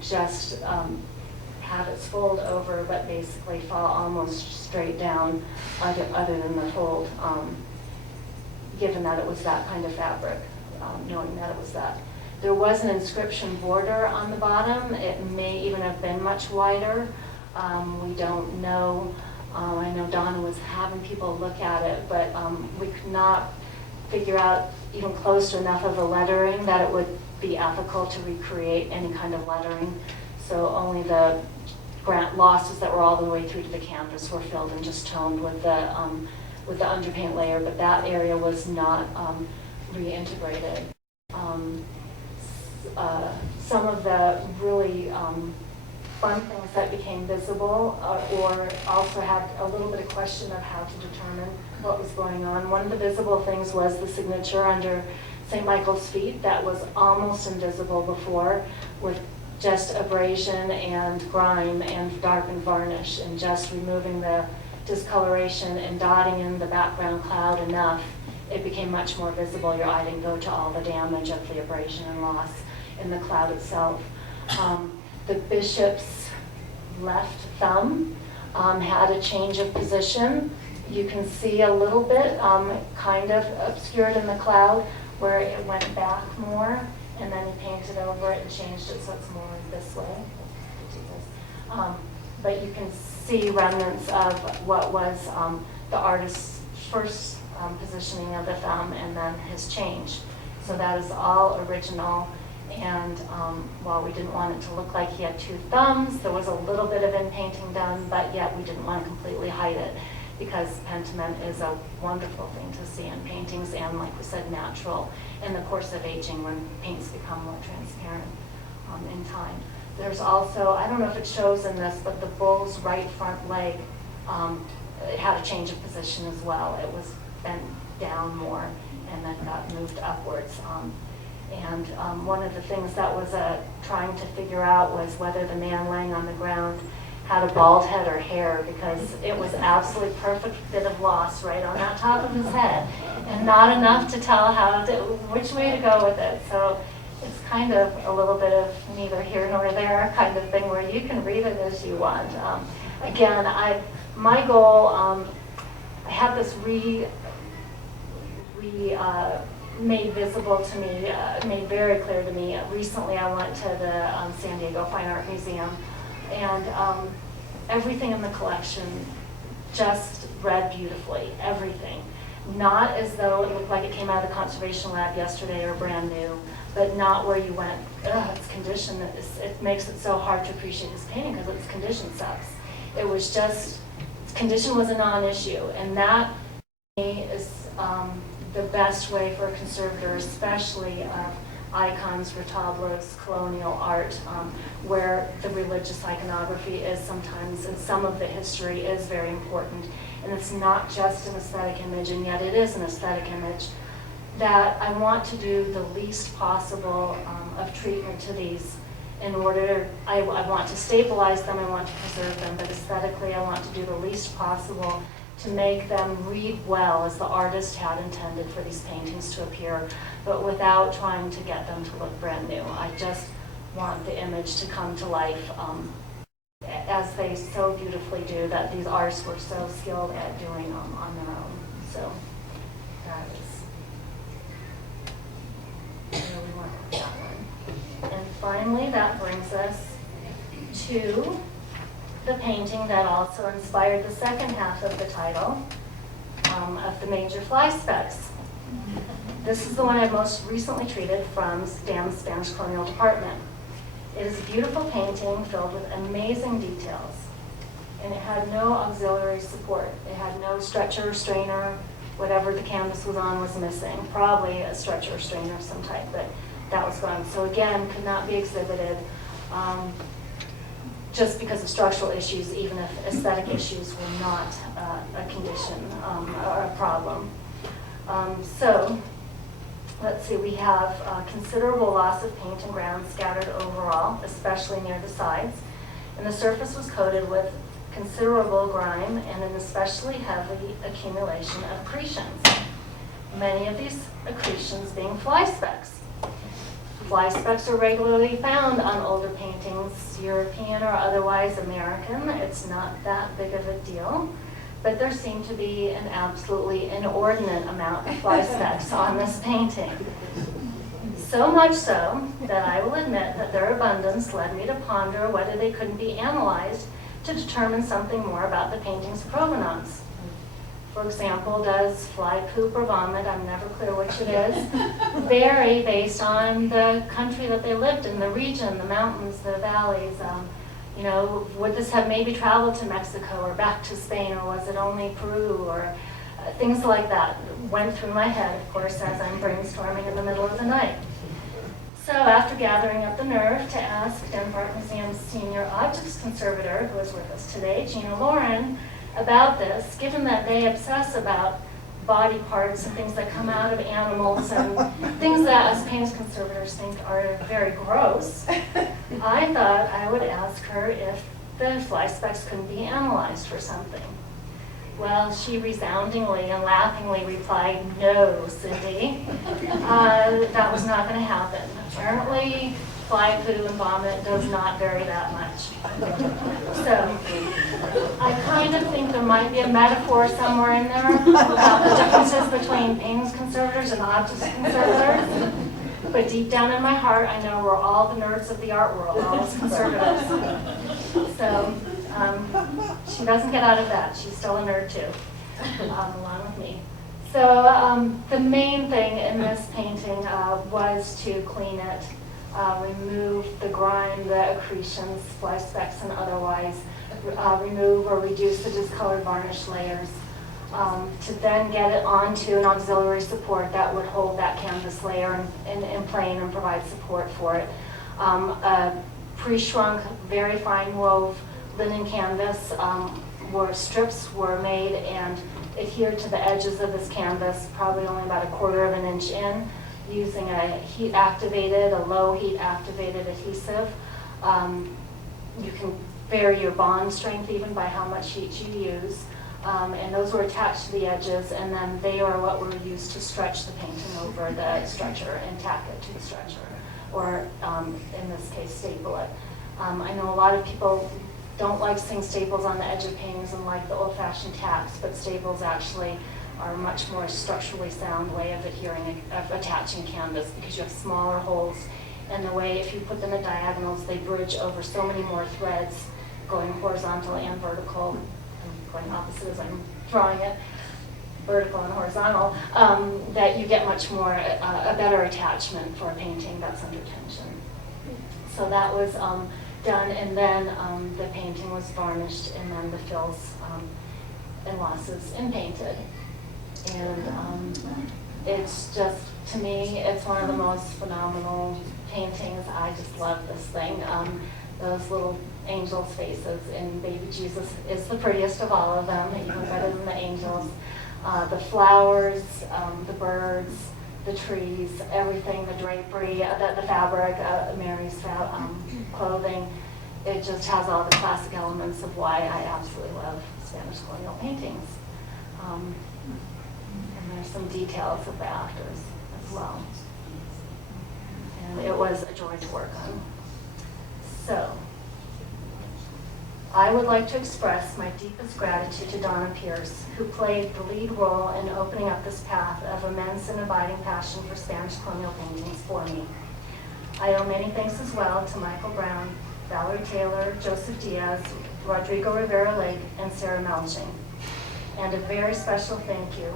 just have its fold over, but basically fall almost straight down, other than the fold, given that it was that kind of fabric, knowing that it was that. There was an inscription border on the bottom. It may even have been much wider. We don't know. I know Donna was having people look at it, but we could not figure out even close to enough of the lettering that it would be ethical to recreate any kind of lettering. So only the losses that were all the way through to the canvas were filled and just toned with the underpaint layer, but that area was not reintegrated. Some of the really fun things that became visible or also had a little bit of question of how to determine what was going on. One of the visible things was the signature under St. Michael's feet that was almost invisible before, with just abrasion and grime and darkened varnish, and just removing the discoloration and dotting in the background cloud enough, it became much more visible. Your eye didn't go to all the damage of the abrasion and loss in the cloud itself. The bishop's left thumb had a change of position. You can see a little bit, kind of obscured in the cloud, where it went back more, and then he painted over it and changed it so it's more this way. But you can see remnants of what was the artist's first positioning of the thumb and then his change. So that is all original. And while we didn't want it to look like he had two thumbs, there was a little bit of in-painting done, but yet we didn't want to completely hide it, because pentiment is a wonderful thing to see in paintings, and like we said, natural in the course of aging when paints become more transparent in time. There's also, I don't know if it shows in this, but the bull's right front leg, it had a change of position as well. It was bent down more and then got moved upwards. And one of the things that was trying to figure out was whether the man laying on the ground had a bald head or hair, because it was absolutely perfect bit of loss right on that top of his head, and not enough to tell which way to go with it. So it's kind of a little bit of neither here nor there kind of thing, where you can read it as you want. Again, my goal, I had this made visible to me, made very clear to me. Recently I went to the San Diego Fine Art Museum, and everything in the collection just read beautifully, everything. Not as though it looked like it came out of the conservation lab yesterday or brand new, but not where you went, ugh, its condition, it makes it so hard to appreciate this painting because its condition sucks. It was just, its condition was a non-issue, and that to me is the best way for a conservator, especially of icons, retablos, colonial art, where the religious iconography is sometimes, and some of the history is very important. And it's not just an aesthetic image, and yet it is an aesthetic image, that I want to do the least possible of treatment to these in order, I want to stabilize them, I want to preserve them, but aesthetically I want to do the least possible to make them read well as the artist had intended for these paintings to appear, but without trying to get them to look brand new. I just want the image to come to life as they so beautifully do, that these artists were so skilled at doing on their own. So that is where we went with that one. And finally, that brings us to the painting that also inspired the second half of the title, of the major fly specks. This is the one I most recently treated from DAM's Spanish Colonial Department. It is a beautiful painting filled with amazing details, and it had no auxiliary support. It had no stretcher or strainer. Whatever the canvas was on was missing. Probably a stretcher or strainer of some type, but that was gone. So again, could not be exhibited just because of structural issues, even if aesthetic issues were not a condition or a problem. So let's see, we have considerable loss of paint and ground scattered overall, especially near the sides. And the surface was coated with considerable grime and an especially heavy accumulation of accretions. Many of these accretions being fly specks. Fly specks are regularly found on older paintings, European or otherwise American. It's not that big of a deal, but there seemed to be an absolutely inordinate amount of fly specks on this painting. So much so that I will admit that their abundance led me to ponder whether they couldn't be analyzed to determine something more about the painting's provenance. For example, does fly poop or vomit, I'm never clear which it is, vary based on the country that they lived in, the region, the mountains, the valleys? You know, would this have maybe traveled to Mexico or back to Spain, or was it only Peru, or things like that went through my head, of course, as I'm brainstorming in the middle of the night. So after gathering up the nerve to ask Denver Art Museum's senior objects conservator, who is with us today, Gina Lauren, about this, given that they obsess about body parts and things that come out of animals and things that us paintings conservators think are very gross, I thought I would ask her if the fly specks couldn't be analyzed for something. Well, she resoundingly and laughingly replied, "No, Cindy, that was not going to happen. Apparently, fly poo and vomit does not vary that much." So I kind of think there might be a metaphor somewhere in there about the differences between paintings conservators and objects conservators. But deep down in my heart, I know we're all the nerds of the art world, all as conservatives. So she doesn't get out of that. She's still a nerd too, along with me. So the main thing in this painting was to clean it, remove the grime, the accretions, fly specks and otherwise, remove or reduce the discolored varnish layers, to then get it onto an auxiliary support that would hold that canvas layer in plane and provide support for it. A pre-shrunk, very fine wove linen canvas where strips were made and adhered to the edges of this canvas, probably only about 1/4 of an inch in, using a low heat activated adhesive. You can vary your bond strength even by how much heat you use. And those were attached to the edges, and then they are what were used to stretch the painting over the stretcher and tack it to the stretcher, or in this case, staple it. I know a lot of people don't like seeing staples on the edge of paintings and like the old-fashioned tacks, but staples actually are a much more structurally sound way of attaching canvas, because you have smaller holes, and the way if you put them at diagonals, they bridge over so many more threads, going horizontal and vertical. I'm going opposite as I'm drawing it. vertical and horizontal, that you get much more, a better attachment for a painting that's under tension. So that was done, and then the painting was varnished, and then the fills and losses and painted. And it's just, to me, it's one of the most phenomenal paintings. I just love this thing. Those little angels' faces, and baby Jesus is the prettiest of all of them, even better than the angels. The flowers, the birds, the trees, everything, the drapery, the fabric, Mary's clothing. It just has all the classic elements of why I absolutely love Spanish colonial paintings. And there's some details of the afters as well. And it was a joy to work on. So, I would like to express my deepest gratitude to Donna Pierce, who played the lead role in opening up this path of immense and abiding passion for Spanish colonial paintings for me. I owe many thanks as well to Michael Brown, Valerie Taylor, Joseph Diaz, Rodrigo Rivera Lake, and Sarah Melching. And a very special thank you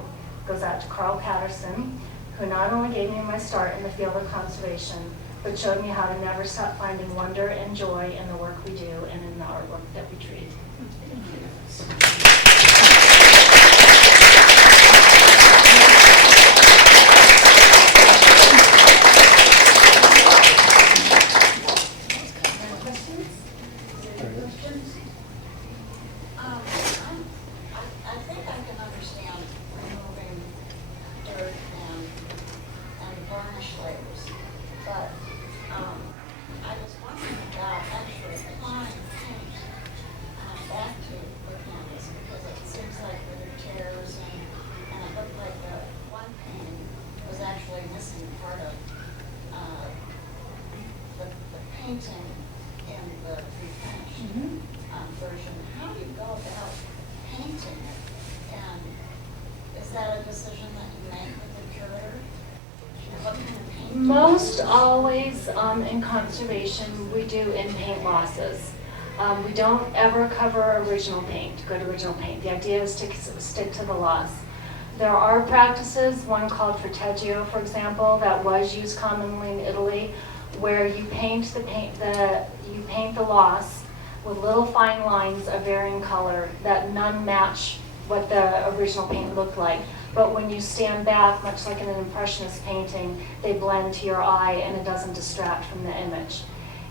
goes out to Carl Patterson, who not only gave me my start in the field of conservation, but showed me how to never stop finding wonder and joy in the work we do and in the artwork that we treat. I think I can understand removing dirt and varnish layers, but I was wondering about actually applying paint back to the canvas, because it seems like there are tears, and it looked like the one painting was actually missing part of the painting in the refinished version. How do you go about painting it? And is that a decision that you make with the curator? What kind of paint? Most always in conservation, we do in-paint losses. We don't ever cover original paint, good original paint. The idea is to stick to the loss. There are practices, one called Forteggio, for example, that was used commonly in Italy, where you paint the loss with little fine lines of varying color that none match what the original paint looked like. But when you stand back, much like in an impressionist painting, they blend to your eye and it doesn't distract from the image.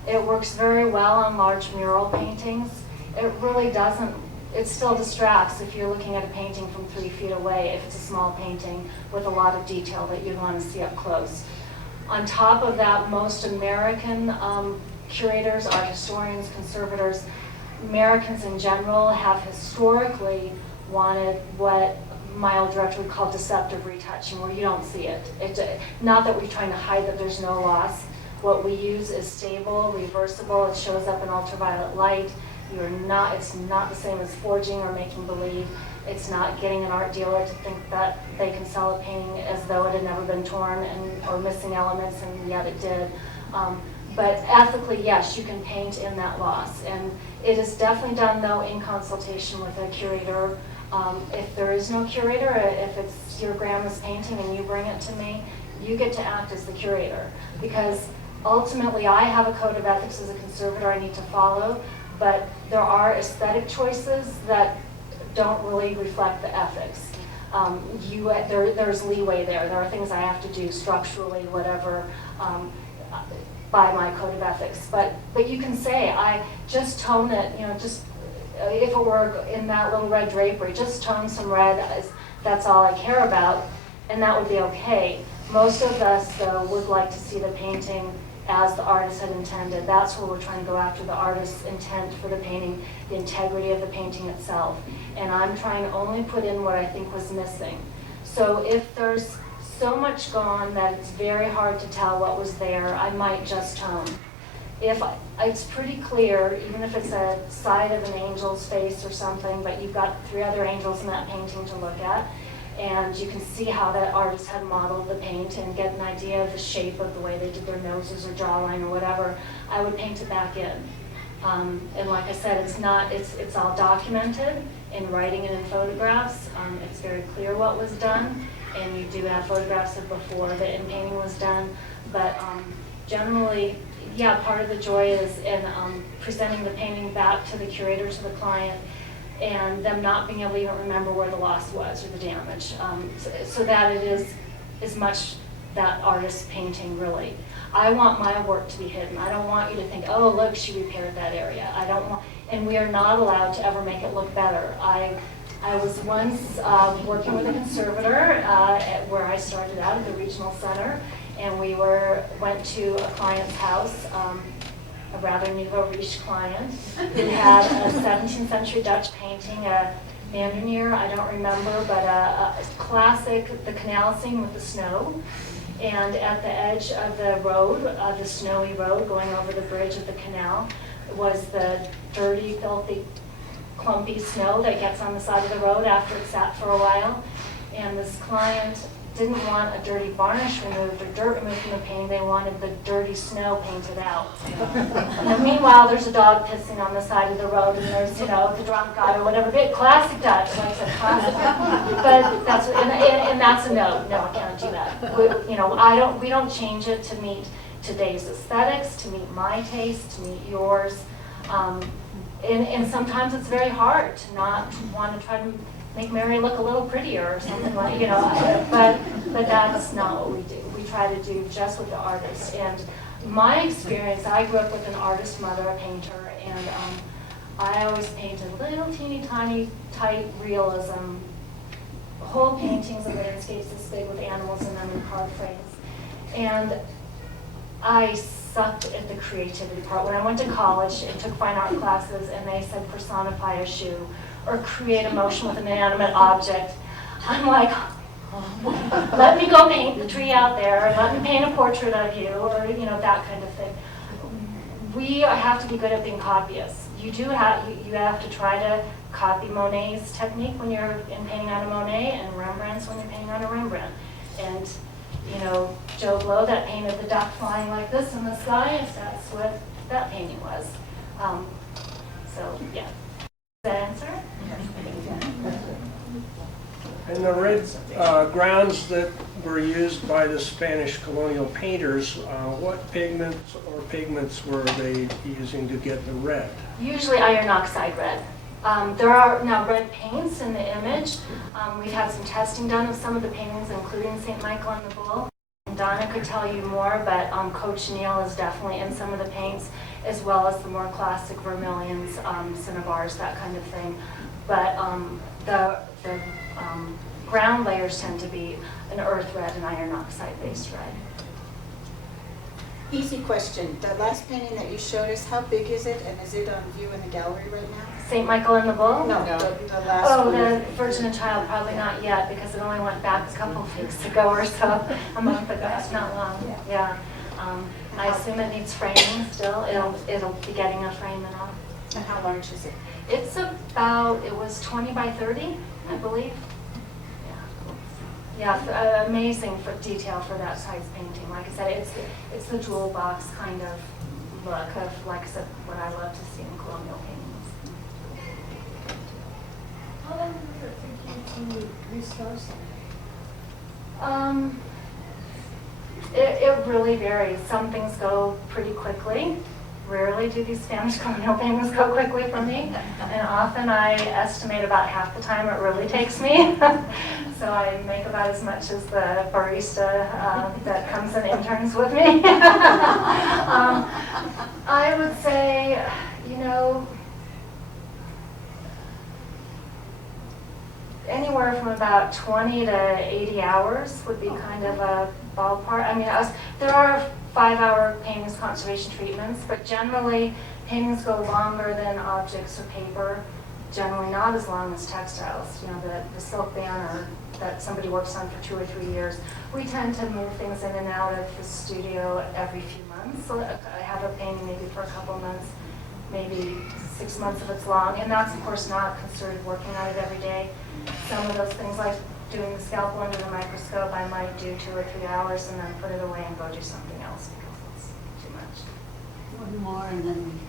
It works very well on large mural paintings. It really doesn't, it still distracts if you're looking at a painting from 3 feet away, if it's a small painting with a lot of detail that you'd want to see up close. On top of that, most American curators, art historians, conservators, Americans in general have historically wanted what my old director would call deceptive retouching, where you don't see it. Not that we're trying to hide that there's no loss. What we use is stable, reversible. It shows up in ultraviolet light. It's not the same as forging or making believe. It's not getting an art dealer to think that they can sell a painting as though it had never been torn or missing elements, and yet it did. But ethically, yes, you can paint in that loss. And it is definitely done, though, in consultation with a curator. If there is no curator, if it's your grandma's painting and you bring it to me, you get to act as the curator. Because ultimately, I have a code of ethics as a conservator I need to follow, but there are aesthetic choices that don't really reflect the ethics. There's leeway there. There are things I have to do structurally, whatever, by my code of ethics. But you can say, I just tone it, just if it were in that little red drapery, just tone some red, that's all I care about, and that would be okay. Most of us, though, would like to see the painting as the artist had intended. That's where we're trying to go after the artist's intent for the painting, the integrity of the painting itself. And I'm trying to only put in what I think was missing. So if there's so much gone that it's very hard to tell what was there, I might just tone. If it's pretty clear, even if it's a side of an angel's face or something, but you've got 3 other angels in that painting to look at, and you can see how that artist had modeled the paint and get an idea of the shape of the way they did their noses or jawline or whatever, I would paint it back in. And like I said, it's all documented, in writing and in photographs. It's very clear what was done, and you do have photographs of before the in-painting was done. But generally, yeah, part of the joy is in presenting the painting back to the curator, to the client, and them not being able to even remember where the loss was or the damage, so that it is as much that artist's painting, really. I want my work to be hidden. I don't want you to think, oh, look, she repaired that area. I don't want, and we are not allowed to ever make it look better. I was once working with a conservator where I started out at the regional center, and we went to a client's house, a rather nouveau riche client, who had a 17th century Dutch painting, a Mandonier, I don't remember, but a classic, the canal scene with the snow. And at the edge of the road, the snowy road going over the bridge of the canal, was the dirty, filthy, clumpy snow that gets on the side of the road after it's sat for a while. And this client didn't want a dirty varnish removed or dirt removed from the painting. They wanted the dirty snow painted out. And meanwhile, there's a dog pissing on the side of the road, and there's, the drunk guy or whatever. Classic Dutch, like I said, classic. But that's and that's a no. No, I can't do that. We don't change it to meet today's aesthetics, to meet my taste, to meet yours. And sometimes it's very hard to not want to try to make Mary look a little prettier or something like, but that's not what we do. We try to do just with the artist. And my experience, I grew up with an artist mother, a painter, and I always painted little teeny tiny tight realism, whole paintings of landscapes this big with animals in them and card frames. And I sucked at the creativity part. When I went to college and took fine art classes and they said personify a shoe or create emotion with an inanimate object, I'm like, let me go paint the tree out there, or let me paint a portrait of you, or that kind of thing. We have to be good at being copyists. You have to try to copy Monet's technique when you're painting on a Monet, and Rembrandt's when you're painting on a Rembrandt. And Joe Blow that painted the duck flying like this in the sky, that's what that painting was. So yeah. Does that answer? And the red grounds that were used by the Spanish colonial painters, what pigments were they using to get the red? Usually iron oxide red. There are now red paints in the image. We've had some testing done of some of the paintings, including St. Michael and the Bull. And Donna could tell you more, but Coach Neal is definitely in some of the paints, as well as the more classic vermilions, cinnabars, that kind of thing. But the ground layers tend to be an earth red and iron oxide based red. Easy question. The last painting that you showed us, how big is it, and is it on view in the gallery right now? St. Michael and the Bull? No, the last Oh, one. the Virgin and Child, probably not yet, because it only went back a couple of weeks ago or so, a month ago, it's not long. Yeah. I assume it needs framing still. It'll be getting a frame and all. And how large is it? It's about, it was 20 by 30, I believe. Yeah, amazing for detail for that size painting. Like I said, it's the jewel box kind of look of, like I said, what I love to see in colonial paintings. How long does it take you to restore something? It really varies. Some things go pretty quickly. Rarely do these Spanish colonial paintings go quickly for me, and often I estimate about half the time it really takes me. So I make about as much as the barista that comes and interns with me. I would say, anywhere from about 20 to 80 hours would be kind of a ballpark. I mean, there are 5-hour paintings conservation treatments, but generally paintings go longer than objects or paper, generally not as long as textiles. The silk banner that somebody works on for 2 or 3 years. We tend to move things in and out of the studio every few months. So I have a painting maybe for a couple months, maybe 6 months if it's long, and that's of course not considered working on it every day. Some of those things, like doing the scalpel under the microscope, I might do 2 or 3 hours and then put it away and go do something else because it's too much. One more and then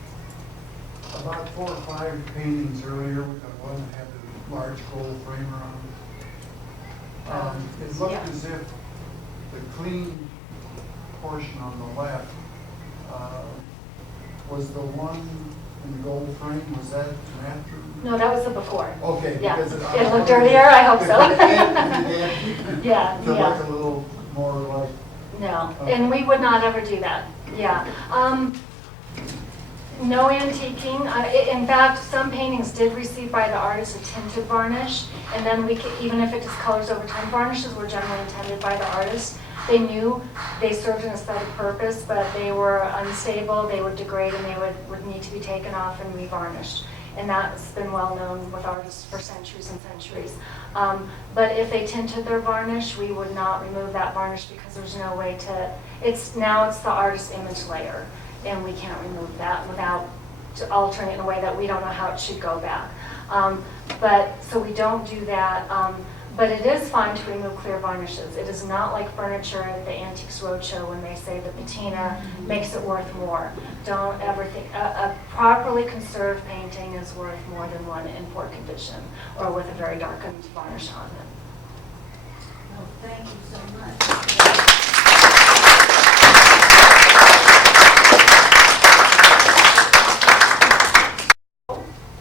About 4 or 5 paintings earlier, we got one that had the large gold framer on it. It looked yeah. as if the clean portion on the left was the one in the gold frame. Was that an after? No, that was the before. Okay. Yeah. Because It looked dirtier, I hope so. Yeah, To yeah. look a little more like. No, Okay. and we would not ever do that, yeah. No antiquing. In fact, some paintings did receive by the artist a tinted varnish, and then we could, even if it discolors over time, varnishes were generally intended by the artist. They knew they served an aesthetic purpose, but they were unstable, they would degrade, and they would need to be taken off and revarnished. And that's been well known with artists for centuries and centuries. But if they tinted their varnish, we would not remove that varnish because there's no way to, it's the artist's image layer, and we can't remove that without altering it in a way that we don't know how it should go back. So we don't do that. But it is fine to remove clear varnishes. It is not like furniture at the Antiques Roadshow when they say the patina makes it worth more. Don't ever think, a properly conserved painting is worth more than one in poor condition or with a very darkened varnish on it. Well, thank you so much.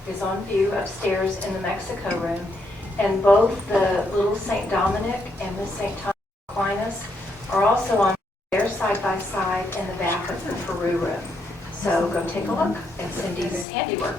Is on view upstairs in the Mexico room, and both the little St. Dominic and the St. Thomas Aquinas are also on there side by side in the back of the Peru room. So go take a look at Cindy's handiwork.